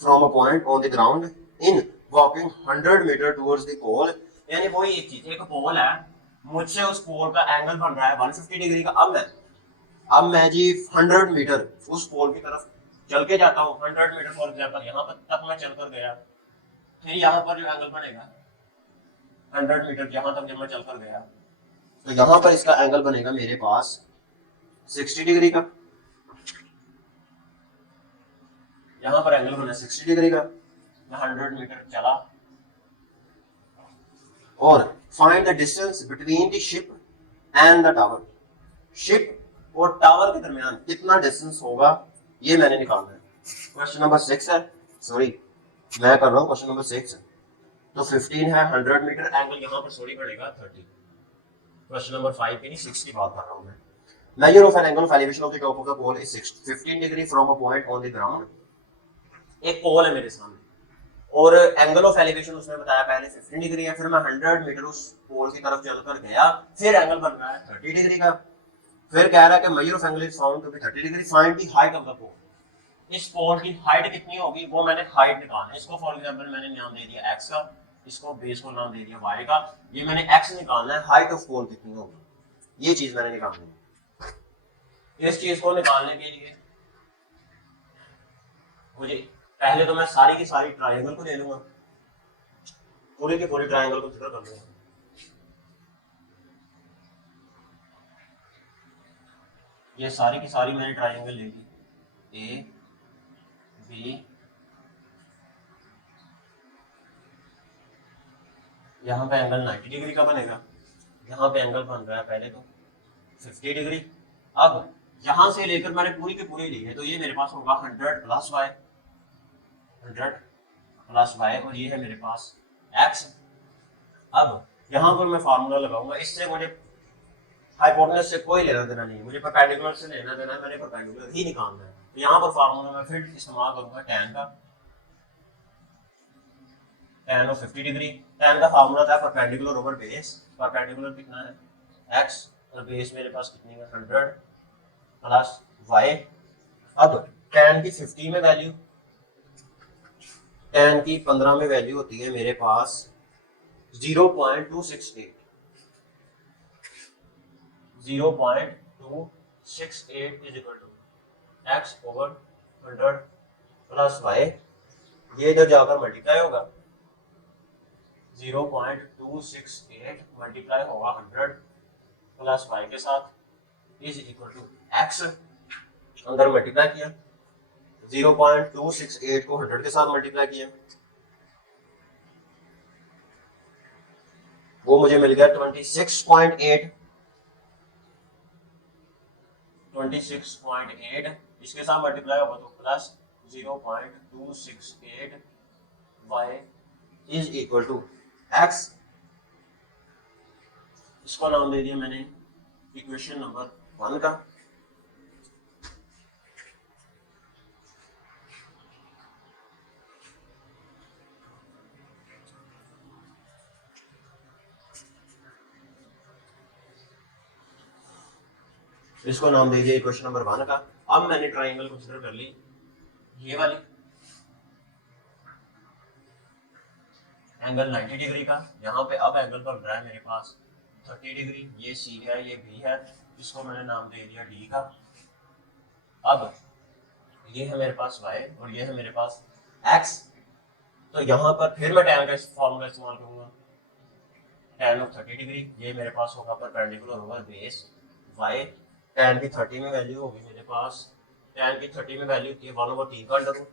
from a point on the ground in walking 100 metre towards the pole. यानी वही एक चीज, एक पोल है मुझसे उस पोल का एंगल बन रहा है 150 डिग्री का। अब मैं जी 100 मीटर उस पोल की तरफ चल के जाता हूँ, 100 मीटर फॉर एग्जाम्पल यहाँ पर तक मैं चल कर गया, फिर यहाँ पर जो एंगल बनेगा 100 मीटर यहाँ तक जब मैं चल कर गया, तो यहाँ पर इसका एंगल बनेगा मेरे पास 60 डिग्री का। यहाँ पर एंगल बना 60 डिग्री का। मैं 100 मीटर चला, और find the distance between the ship and the tower. Ship और टावर के दरमियान कितना डिस्टेंस होगा ये मैंने निकालना है। क्वेश्चन नंबर 6 है, सॉरी मैं कर रहा हूँ क्वेश्चन नंबर 6 है। तो 15 है, 100 मीटर एंगल यहाँ पर सॉरी पड़ेगा 30। क्वेश्चन नंबर 5 की नहीं 6 की बात कर रहा हूँ मैं। Measure of an angle of elevation of the top of the pole is 15 degree from a point on the ground। एक पोल है मेरे सामने और एंगल ऑफ एलिवेशन उसने बताया पहले 15 डिग्री है, फिर मैं 100 मीटर उस पोल की तरफ चलकर गया, फिर एंगल बन रहा है 30 डिग्री का। फिर कह रहा है कि measure of angle is found to be 30 degree, find the height of the pole। इस पोल की हाइट कितनी होगी वो मैंने हाइट निकालना है। इसको फॉर एग्जांपल मैंने नाम दे दिया x का, इसको बेस को नाम दे दिया y का। ये मैंने x निकालना है, हाइट ऑफ पोल कितनी होगी ये चीज मैंने निकालनी है। इस चीज को निकालने के लिए मुझे पहले तो मैं सारी की सारी ट्रायंगल को ले लूंगा, पूरी की पूरी ट्रायंगल को कंसीडर कर लूंगा। ये सारी की सारी मैंने ट्रायंगल ले ली, ए बी, यहाँ पे एंगल 90 डिग्री का बनेगा, यहाँ पे एंगल बन रहा है पहले तो 50 डिग्री। अब यहां से लेकर मैंने पूरी की पूरी ली है, तो ये मेरे पास होगा 100 प्लस वाई, 100 प्लस वाई, और ये है मेरे पास x। अब यहाँ पर मैं फार्मूला लगाऊंगा, इससे मुझे हाइपोटेनस से कोई लेना देना नहीं है, मुझे परपेंडिकुलर से लेना देना है, मैंने परपेंडिकुलर ही निकालना है। तो यहाँ पर फार्मूला मैं फिर इस्तेमाल करूंगा tan का, tan ऑफ 50 डिग्री। tan का फार्मूला था परपेंडिकुलर ओवर बेस, परपेंडिकुलर कितना है x और बेस मेरे पास कितनी है 100 प्लस y। अब tan की 50 में वैल्यू, tan की 15 में वैल्यू होती है मेरे पास 0.268, 0.268 is equal to x over 100 plus y। ये इधर जाकर मल्टीप्लाई होगा, 0.268 मल्टीप्लाई होगा 100 प्लस y के साथ इज इक्वल टू x। अंदर मल्टीप्लाई किया, 0.268 को 100 के साथ मल्टीप्लाई किया, वो मुझे मिल गया 26.8। 26.8 इसके साथ मल्टीप्लाई होगा तो plus 0.268 y is equal to x। इसको नाम दे दिया मैंने इक्वेशन नंबर 1 का। इसको नाम दे दिया इक्वेशन नंबर 1 का। अब मैंने ट्राइंगल कंसीडर कर ली, ये वाली एंगल 90 डिग्री का, यहाँ पे अब एंगल बन रहा है मेरे पास 30 डिग्री। ये सी है, ये बी है, इसको मैंने नाम दे दिया डी का। अब ये है मेरे पास y और ये है मेरे पास x। तो यहाँ पर फिर मैं tan का फॉर्मूला इस्तेमाल करूंगा, tan ऑफ 30 डिग्री। ये मेरे पास होगा परपेंडिकुलर होगा बेस y। tan की 30 में वैल्यू होगी मेरे पास, tan की 30 में वैल्यू थी 1/3 का under root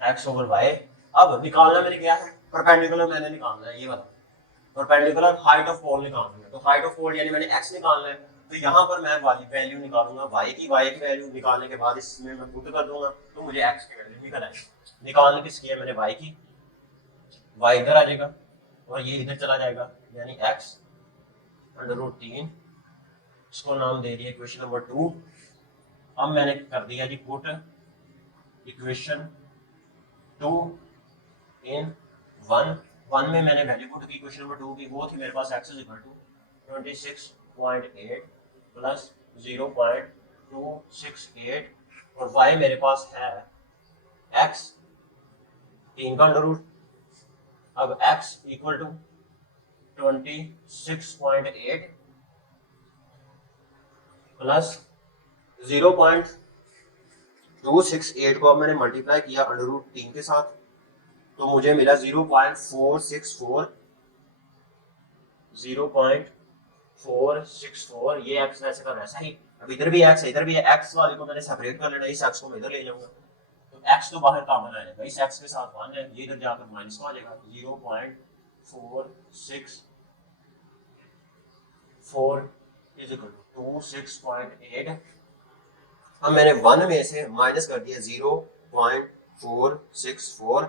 x over y। अब निकालना मैंने क्या है, परपेंडिकुलर मैंने निकालना है, ये वाला परपेंडिकुलर हाइट ऑफ पोल निकालना है। तो हाइट ऑफ पोल यानी मैंने x निकालना है, तो यहाँ पर मैं वाली वैल्यू निकालूंगा y की वैल्यू निकालने के बाद इसमें मैं पुट कर दूंगा तो मुझे x की वैल्यू निकल आएगी। निकालने किसकी है मैंने y की, y इधर आ जाएगा और ये इधर चला जाएगा यानी x अंडर रूट 3। इसको नाम दे दिया इक्वेशन नंबर 2। अब मैंने कर दिया जी पुट इक्वेशन 2 इन 1 में मैंने वैल्यू पुट की इक्वेशन नंबर 2 की, वो थी मेरे पास x is equal to 26.8 plus 0.268 और y मेरे पास है x 3 का अंडर रूट अब x इक्वल टू 26.8 प्लस 0.268 को अब मैंने मल्टीप्लाई किया अंडर रूट 3 के साथ, तो मुझे मिला 0.464, 0.464। ये x वैसे का वैसा ही, अब इधर भी x है इधर भी है, x वाले को मैंने सेपरेट कर लेना, इस x को मैं इधर ले जाऊंगा, तो x तो बाहर कॉमन आ जाएगा, इस x के साथ 1 है, ये इधर जाकर माइनस में आ जाएगा, 0.464 इज इक्वल टू 26.8। अब मैंने 1 में से माइनस कर दिया 0.464,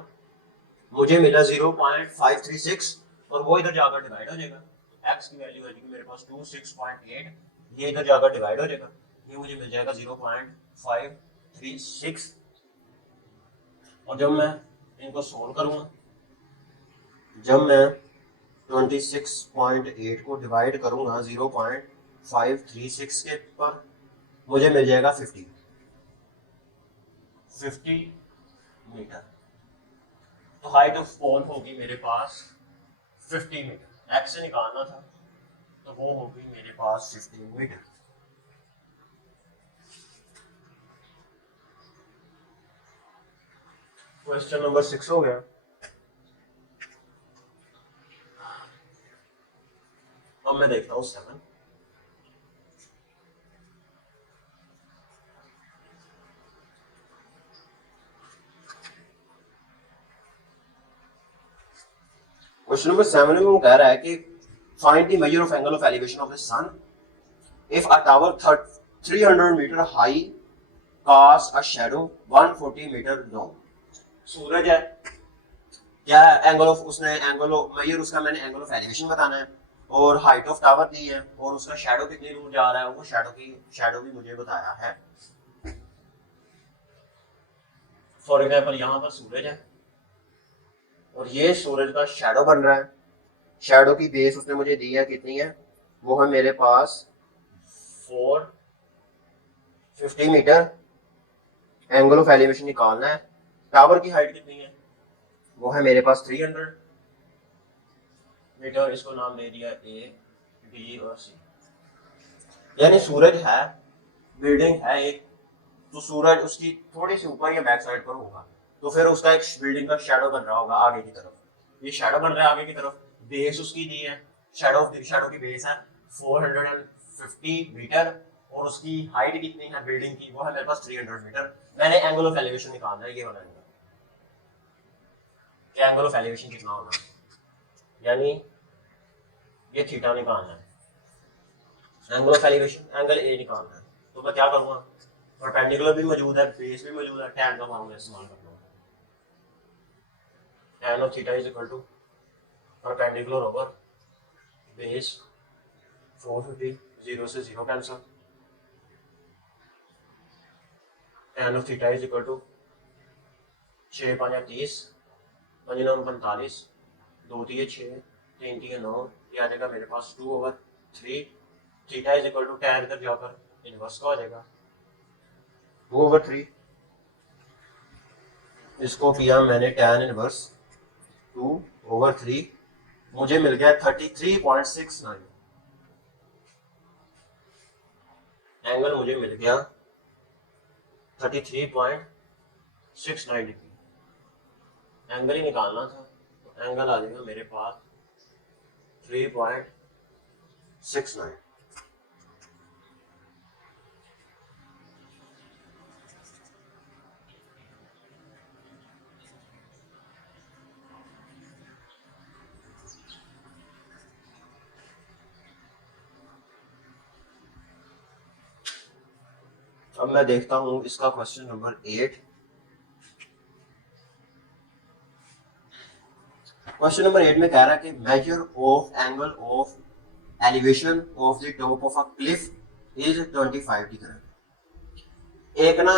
मुझे मिला 0.536 और वो इधर जाकर डिवाइड हो जाएगा, x की वैल्यू आ जाएगी मेरे पास 26.8, ये इधर जाकर डिवाइड हो जाएगा, ये मुझे मिल जाएगा 0.536। और जब मैं इनको सोल्व करूंगा, जब मैं 26.8 को डिवाइड करूंगा 0.536 के पर, मुझे मिल जाएगा 50 मीटर। तो हाइट ऑफ पोल होगी मेरे पास 50 मीटर, x से निकालना था तो वो होगी मेरे पास 50 मीटर। क्वेश्चन नंबर 6 हो गया। अब मैं देखता हूँ 7। क्वेश्चन नंबर 7 में वो कह रहा है कि find the measure of angle of elevation of the sun if a tower 300 metre high cast a shadow 140 metre long. सूरज है, क्या एंगल ऑफ, उसने एंगल ऑफ मेजर, उसका मैंने एंगल ऑफ एलिवेशन बताना है और हाइट ऑफ टावर दी है और उसका शैडो कितनी दूर जा रहा है, वो शैडो भी मुझे बताया है। फॉर एग्जांपल यहाँ पर सूरज है और ये सूरज का शैडो बन रहा है, शैडो की बेस उसने मुझे दी है, कितनी है, वो है मेरे पास 450 मीटर। एंगल ऑफ एलिवेशन निकालना है, टावर की हाइट कितनी है, वो है मेरे पास 300 मीटर, इसको नाम दे दिया ए बी और सी। यानी सूरज है, बिल्डिंग है एक, तो सूरज उसकी थोड़ी सी ऊपर या बैक साइड पर होगा, तो फिर उसका एक बिल्डिंग का शैडो बन रहा होगा आगे की तरफ, ये शैडो बन रहा है आगे की तरफ, बेस उसकी दी है, शैडो की बेस है 450 मीटर और उसकी हाइट कितनी है बिल्डिंग की, वो है मेरे पास 300 मीटर। मैंने एंगल ऑफ एलिवेशन निकालना है, ये वाला क्या एंगल ऑफ एलिवेशन कितना होगा, यानी ये थीटा निकालना है, angle of elevation angle A निकालना है, तो मैं क्या करूंगा, परपेंडिकुलर भी मौजूद है, बेस भी मौजूद है, tan का फॉर्मूला इस्तेमाल कर लूंगा, tan of theta is equal to perpendicular over base 450, 0 से 0 cancel, tan of theta is equal to 6 5 30, 5 9 45, 2 3 6, 3 3 9, ये आ जाएगा मेरे पास 2/3। Theta is equal to tan इधर जाकर इनवर्स का हो जाएगा 2/3, इसको किया मैंने tan इनवर्स 2/3, मुझे मिल गया 33.69, एंगल मुझे मिल गया 33.69 डिग्री, एंगल ही निकालना था, तो एंगल आ जाएगा मेरे पास 3.69। अब मैं देखता हूं इसका क्वेश्चन नंबर 8। क्वेश्चन नंबर 8 में कह रहा है कि measure of angle of elevation of the top of a cliff is 25 degree. एक ना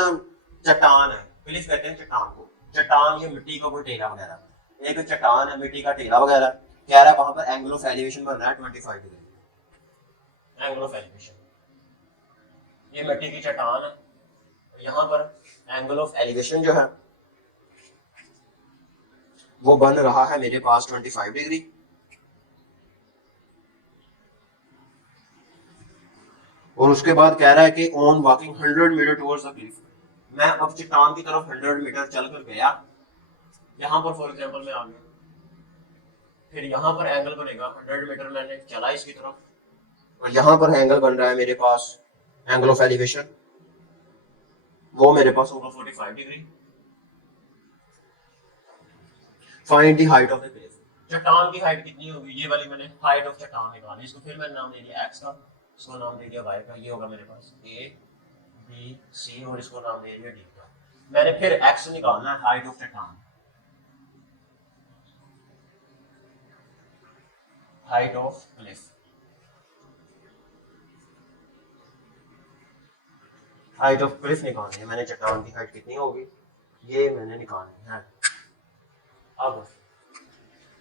चट्टान है, क्लिफ कहते हैं चट्टान को, चट्टान ये मिट्टी का कोई टेला वगैरह, एक चट्टान है मिट्टी का टेला वगैरह, कह रहा है वहां पर एंगल ऑफ एलिवेशन बन रहा है 25 डिग्री। एंगल ऑफ एलिवेशन, ये मिट्टी की चट्टान है, यहाँ पर एंगल ऑफ एलिवेशन जो है वो बन रहा है मेरे पास 25 डिग्री। और उसके बाद कह रहा है कि on walking 100 metre towards the cliff, मैं अब चट्टान की तरफ 100 मीटर चलकर गया, यहाँ पर फॉर एग्जांपल मैं आ गया, फिर यहाँ पर एंगल बनेगा 100 मीटर मैंने चला इसकी तरफ, और यहाँ पर एंगल बन रहा है मेरे पास एंगल ऑफ एलिवेशन, वो मेरे पास होगा 45 degree. Find the height of the Cliff, चट्टान की हाइट कितनी होगी, ये वाली मैंने हाइट ऑफ चट्टान निकाली, इसको फिर मैंने नाम दे दिया एक्स का, इसको नाम दे दिया वाई का, ये होगा मेरे पास ए बी सी, और इसको नाम दे दिया डी का। मैंने फिर एक्स निकालना है, हाइट ऑफ चट्टान, height of Cliff, height of Cliff निकालनी है मैंने, चट्टान की हाइट कितनी होगी ये मैंने निकालनी है। अब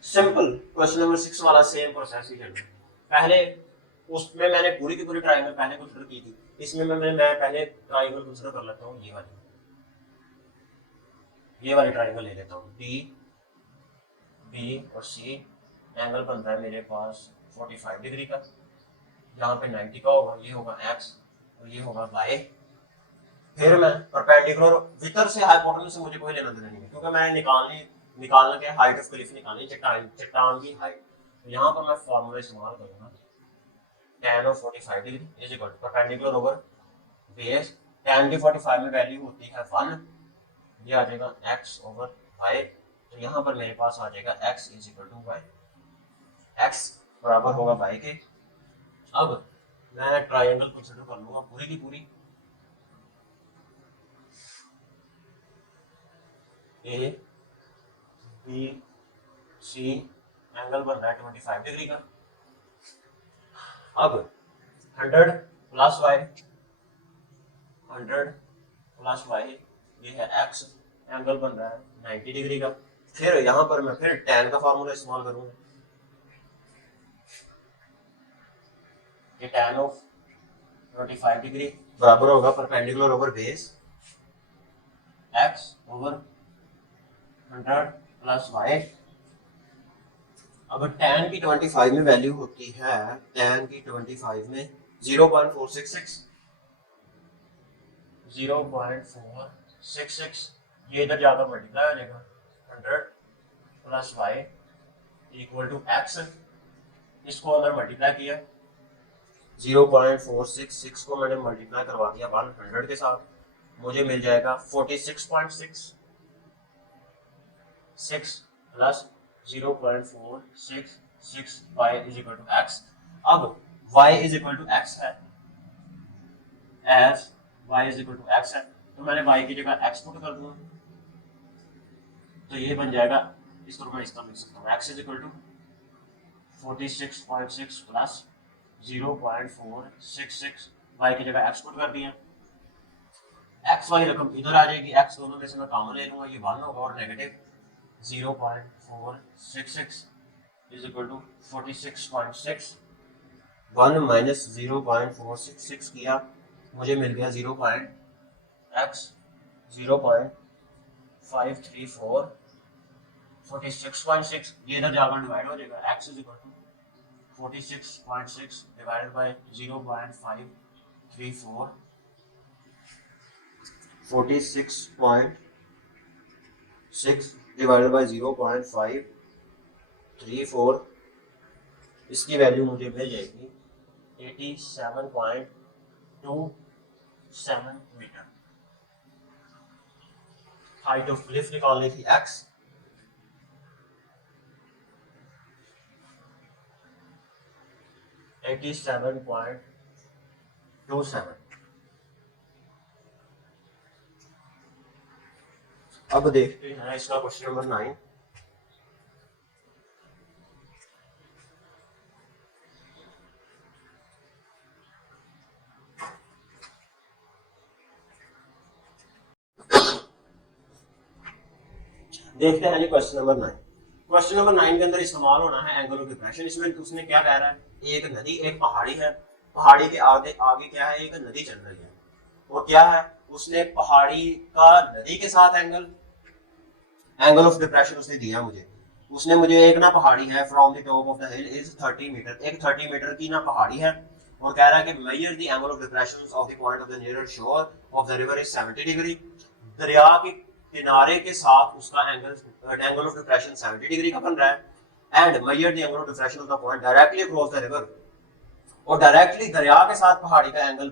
सिंपल क्वेश्चन नंबर 6 वाला सेम प्रोसेस ही चल, पहले उसमें मैंने पूरी की पूरी ट्रायंगल पहले कंसीडर की थी, इसमें मैं पहले ट्रायंगल कंसीडर कर लेता हूँ, ये वाली ट्रायंगल ले लेता हूँ, डी बी और सी, एंगल बनता है मेरे पास 45 डिग्री का, यहाँ पे 90 का होगा, ये होगा एक्स और ये होगा वाई। फिर मैं परपेंडिकुलर वितर से हाइपोटेन्यूज से मुझे कोई लेना देना नहीं है, क्योंकि मैंने निकालना क्या, हाइट ऑफ क्लिफ निकालनी, चट्टान की हाइट। तो यहाँ पर मैं फॉर्मूला इस्तेमाल करूंगा, tan of 45 degree is equal to perpendicular over base, tan की 45 में वैल्यू होती है 1, ये आ जाएगा x ओवर y, तो यहाँ पर मेरे पास आ जाएगा x is equal to y, x बराबर होगा y के। अब मैं ट्रायंगल कंसीडर कर लूंगा पूरी की पूरी, ए बी सी, एंगल बन रहा है 25 डिग्री का। अब 100 प्लस वाई, 100 प्लस वाई, ये है x, एंगल बन रहा है 90 डिग्री का। फिर यहाँ पर मैं फिर tan का फॉर्मूला इस्तेमाल करूंगा, ये tan ऑफ 25 डिग्री बराबर होगा perpendicular over base x over 100 plus y. अब tan की 25 में वैल्यू होती है, tan की 25 में 0.466, 0.466, ये इधर जाकर मल्टीप्लाई हो जाएगा, 100 plus y equal to x, इसको अंदर मल्टीप्लाई किया, 0.466 को मैंने मल्टीप्लाई करवा दिया 100 के साथ, मुझे मिल जाएगा 46.6 plus 0.466 y is equal to x। अब y is equal to x है, as y is equal to x है, तो मैंने y की जगह x पुट कर दूंगा, तो ये बन जाएगा, इसको मैं इस तरह लिख सकता हूँ, x is equal to 46.6 plus 0.466, y की जगह x पुट कर दिया, x वाली रकम इधर आ जाएगी, x दोनों में से मैं कॉमन ले लूंगा, ये 1 होगा और negative 0.466 is equal to 46.6, 1 minus 0.466 किया, मुझे मिल गया 0.534, 46.6, ये इधर जाकर डिवाइड हो जाएगा, x is equal to 46.6 divided by 0.534, 46.6 divided by 0.534, इसकी वैल्यू मुझे मिल जाएगी 87.27 मीटर। हाइट ऑफ क्लिफ निकालनी थी x, अब देखते हैं इसका क्वेश्चन नंबर 9। देखते हैं जी क्वेश्चन नंबर 9। क्वेश्चन नंबर 9 के अंदर इस्तेमाल होना है एंगल ऑफ डिप्रेशन। इसमें उसने क्या कह रहा है, एक नदी, एक पहाड़ी है, पहाड़ी के आगे आगे क्या है, एक नदी चल रही है, और क्या है, उसने पहाड़ी का नदी के साथ एंगल एंगल ऑफ डिप्रेशन उसने दिया मुझे, उसने मुझे एक ना पहाड़ी है from the top of the hill is 30 metre, एक 30 मीटर की ना पहाड़ी है, और कह रहा है कि measure the angle of depression of the point of the near shore of the river is 70 degree. दरिया के किनारे के साथ उसका एंगल ऑफ डिप्रेशन 70 डिग्री का बन रहा है, and major the angle of depression of the point directly across the river, और डायरेक्टली दरिया के साथ पहाड़ी का एंगल,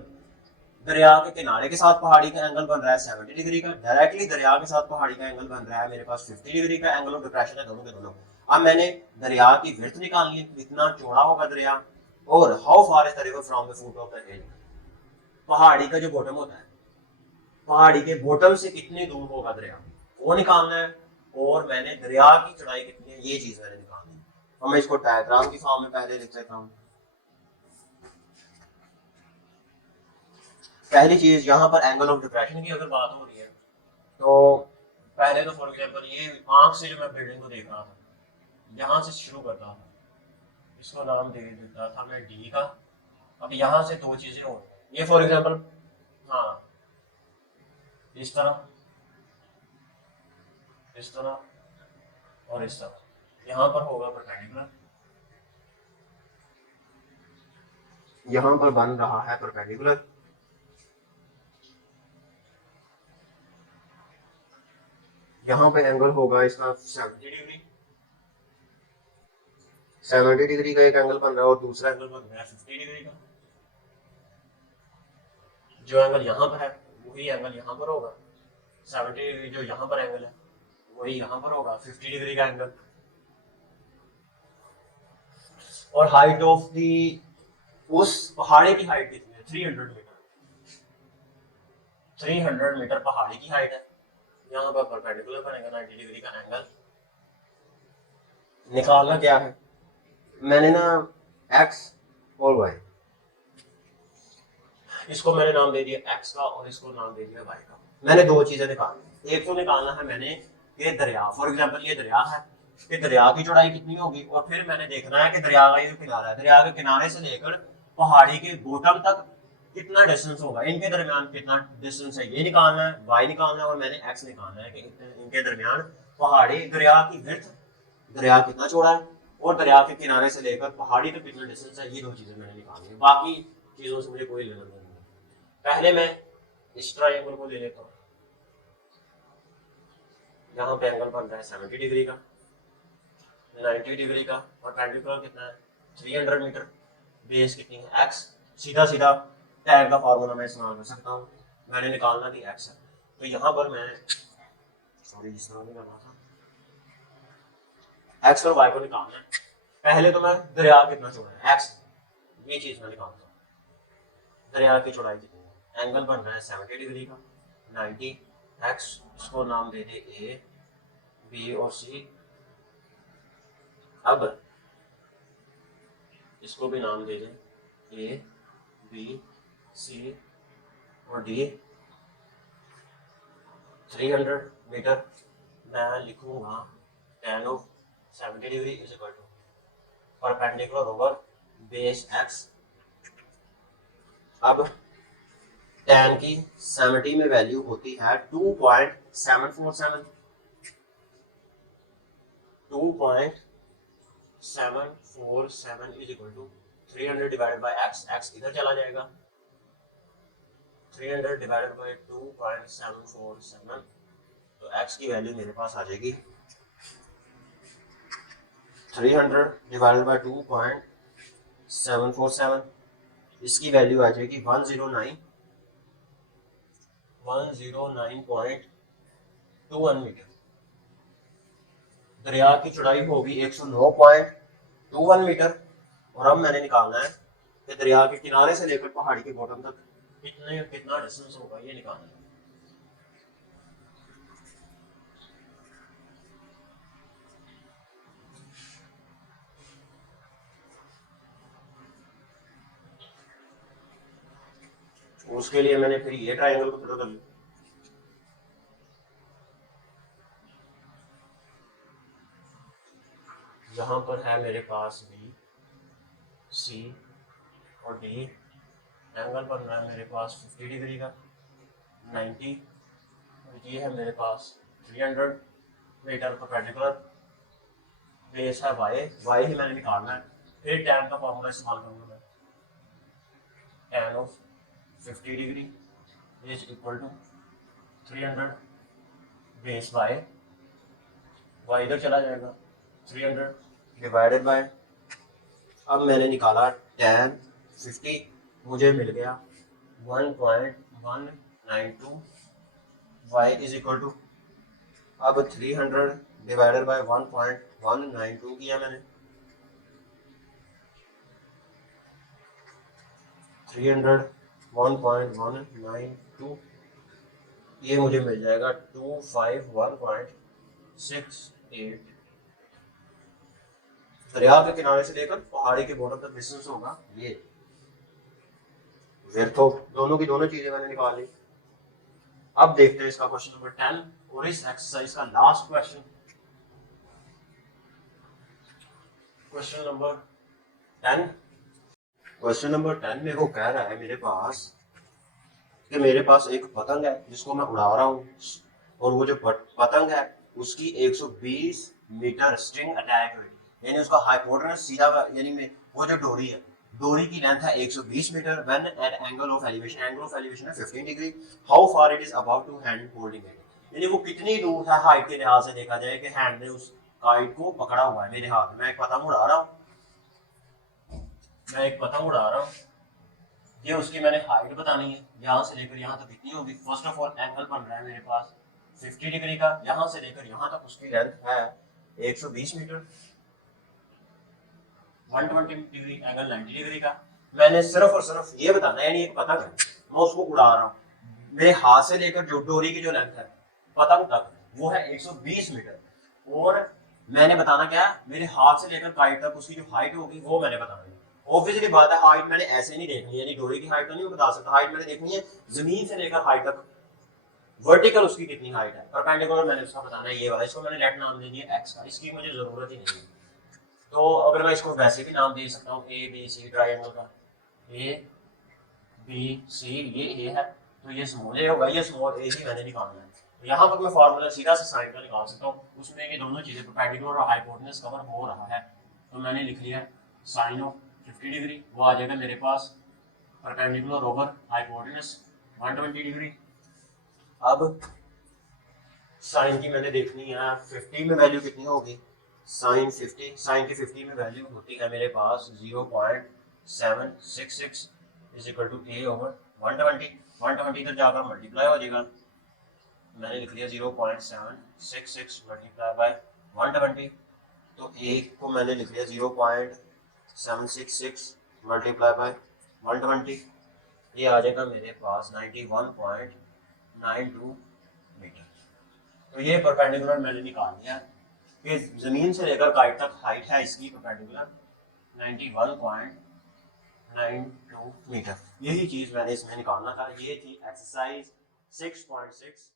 दरिया के किनारे के साथ पहाड़ी का एंगल बन रहा है 70 डिग्री का, डायरेक्टली दरिया के साथ पहाड़ी का एंगल बन रहा है मेरे पास 50 डिग्री का, एंगल ऑफ डिप्रेशन है दोनों के दोनों। अब मैंने दरिया की विड्थ निकालनी है, कितना चौड़ा होगा दरिया, और how far is the river from the foot of the हिल, पहाड़ी का जो बॉटम होता है, पहाड़ी के बॉटम से कितनी दूर होगा दरिया, वो निकालना है, और मैंने दरिया की चौड़ाई कितनी है ये चीज मैंने निकालनी है। और मैं इसको डायग्राम की फॉर्म में पहले लिख लेता हूँ। पहली चीज यहाँ पर एंगल ऑफ डिप्रेशन की अगर बात हो रही है, तो पहले तो फॉर एग्जांपल ये आंख से जो मैं बिल्डिंग को देख रहा था, यहाँ से शुरू करता था, इसको नाम दे देता था मैं डी का। अब यहाँ से दो चीजें हो, ये फॉर एग्जांपल, हाँ इस तरह, इस तरह और इस तरह, यहाँ पर होगा परपेंडिकुलर, यहाँ पर बन रहा है परपेंडिकुलर, यहाँ पे एंगल होगा इसका 70 डिग्री, 70 डिग्री का एक एंगल बन रहा है, और दूसरा एंगल बन रहा है 50 डिग्री का। जो एंगल यहाँ पर है वही एंगल यहाँ पर होगा, 70 डिग्री जो यहाँ पर एंगल है वही यहाँ पर होगा 50 डिग्री का एंगल। और हाइट ऑफ दी, उस पहाड़ी की हाइट कितनी है, 300 मीटर, 300 मीटर पहाड़ी की हाइट है, यहाँ पर परपेंडिकुलर बनेगा 90 डिग्री का एंगल। निकालना क्या है, मैंने ना x और y, इसको मैंने नाम दे दिया x का और इसको नाम दे दिया y का। मैंने दो चीजें निकालनी, एक तो निकालना है मैंने ये दरिया, फॉर एग्जांपल ये दरिया है, कि दरिया की चौड़ाई कितनी होगी, और फिर मैंने देखना है कि दरिया का ये किनारा है, दरिया के किनारे से लेकर पहाड़ी के बॉटम तक कितना डिस्टेंस होगा, इनके दरमियान कितना डिस्टेंस है ये निकालना है, y निकालना है, और मैंने x निकालना है कि इनके दरमियान पहाड़ी दरिया की विड्थ, दरिया कितना चौड़ा है, और दरिया के किनारे से लेकर पहाड़ी तक कितना डिस्टेंस है, ये दो चीजें मैंने निकालनी है, बाकी चीजों से मुझे कोई लेना देना नहीं। पहले मैं इस ट्रायंगल को ले लेता हूँ, यहाँ पे एंगल बन रहा है 70 डिग्री का, 90 डिग्री का, और परपेंडिकुलर कितना है 300 मीटर, बेस कितनी है x, सीधा सीधा टैन का फार्मूला मैं इस्तेमाल कर सकता हूँ, मैंने निकालना कि x है, तो यहाँ पर मैं सॉरी जिस तरह नहीं करना था, x और y को निकालना है। पहले तो मैं दरिया कितना चौड़ा है x, ये चीज मैं निकालता हूँ, दरिया की चौड़ाई कितनी है, एंगल बन रहा है 70 डिग्री का, 90 x, इसको नाम दे दे a b और c, अब इसको भी नाम दे दे a b c और d, 300 मीटर, मैं लिखूंगा tan of 70 degree is equal to perpendicular over base x। अब tan की 70 में वैल्यू होती है 2.747, 2.747 is equal to 300 divided by x, x इधर चला जाएगा, 300 डिवाइडेड बाय 2.747, तो x की वैल्यू मेरे पास आ जाएगी 300 डिवाइडेड बाय 2.747, इसकी वैल्यू आ जाएगी 109.21 मीटर। दरिया की चौड़ाई होगी 109.21 मीटर, और अब मैंने निकालना है कि दरिया के किनारे से लेकर पहाड़ी के बॉटम तक कितना डिस्टेंस होगा ये निकालना है। उसके लिए मैंने फिर ये ट्रायंगल को ड्रा कर लिया, यहाँ पर है मेरे पास बी सी और डी, एंगल बन रहा है मेरे पास 50 डिग्री का, 90, और ये है मेरे पास 300, मीटर परपेंडिकुलर, बेस है y ही मैंने निकालना है। फिर tan का फॉर्मूला इस्तेमाल करूंगा मैं, tan of 50 degree is equal to 300 base y इधर चला जाएगा 300 डिवाइडेड बाय, अब मैंने निकाला tan 50, मुझे मिल गया 1.192, y इज इक्वल टू, अब 300 डिवाइडेड बाय 1.192 किया मैंने, 300 1.192, ये मुझे मिल जाएगा 251.68। दरिया के किनारे से लेकर पहाड़ी के बॉर्डर तक डिस्टेंस होगा ये। फिर तो दोनों की दोनों चीजें मैंने निकाल ली। अब देखते हैं इसका क्वेश्चन नंबर 10 और इस एक्सरसाइज का last question. Question number 10, question number 10 मेरे को कह रहा है मेरे पास कि मेरे पास एक पतंग है जिसको मैं उड़ा रहा हूँ, और वो जो पतंग है उसकी 120 मीटर स्ट्रिंग अटैच हुई, यानी उसका हाइपोटेनस सीधा, यानी वो जो डोरी है, डोरी की लेंथ है 120 metre, when at angle of elevation, angle of elevation है 15 degree, how far it is about to hand holding it, यानी वो कितनी दूर है हाइट के लिहाज से देखा जाए कि हैंड ने उस काइट को पकड़ा हुआ है मेरे हाथ में। मैं एक पतंग उड़ा रहा हूँ, ये उसकी मैंने हाइट बतानी है, यहाँ से लेकर यहाँ तक कितनी होगी। फर्स्ट ऑफ ऑल एंगल बन रहा है मेरे पास 50 डिग्री का, यहाँ से लेकर यहाँ तक उसकी लेंथ है 120 मीटर, 120 डिग्री एंगल 90 डिग्री का। मैंने सिर्फ और सिर्फ ये बताना है, यानी एक पतंग है, मैं उसको उड़ा रहा हूँ, मेरे हाथ से लेकर जो डोरी की जो लेंथ है पतंग तक वो है 120 मीटर, और मैंने बताना क्या है, मेरे हाथ से लेकर काइट तक उसकी जो हाइट होगी वो मैंने बताना है। ऑब्वियसली बात है, हाइट मैंने ऐसे नहीं देखनी, यानी डोरी की हाइट तो नहीं बता सकता, हाइट मैंने देखनी है जमीन से लेकर हाइट तक, वर्टिकल उसकी कितनी हाइट है, परपेंडिकुलर मैंने उसका बताना है ये वाला, इसको मैंने लेट नाम दे दिया एक्स का, इसकी मुझे जरूरत ही नहीं है। तो अगर मैं इसको वैसे भी नाम दे सकता हूँ ए बी सी, ट्रायंगल का ए बी सी, ये ए है तो ये स्मॉल ए होगा, ये स्मॉल ए ही मैंने निकालना है। तो यहाँ पर मैं फार्मूला सीधा से साइन का निकाल सकता हूँ, उसमें ये दोनों चीजें परपेंडिकुलर और हाइपोटेनस कवर हो रहा है, तो मैंने लिख लिया साइन ऑफ 50 डिग्री, वो आ जाएगा मेरे पास परपेंडिकुलर ओवर हाइपोटेनस 120 डिग्री। अब साइन की मैंने देखनी है 50 में वैल्यू कितनी होगी, साइन 50, साइन की 50 में वैल्यू होती है मेरे पास 0.766 is equal to A over 120, 120 इधर जाकर मल्टीप्लाई हो जाएगा, मैंने लिख लिया 0.766 मल्टीप्लाई बाय 120, तो ए को मैंने लिख लिया 0.766 मल्टीप्लाई बाय 120, ये आ जाएगा मेरे पास 91.92 मीटर। तो ये परपेंडिकुलर मैंने निकाल लिया कि जमीन से लेकर काइट तक हाइट है इसकी परपेंडिकुलर 91.92 मीटर। यही चीज मैंने इसमें निकालना था, ये थी एक्सरसाइज 6.6।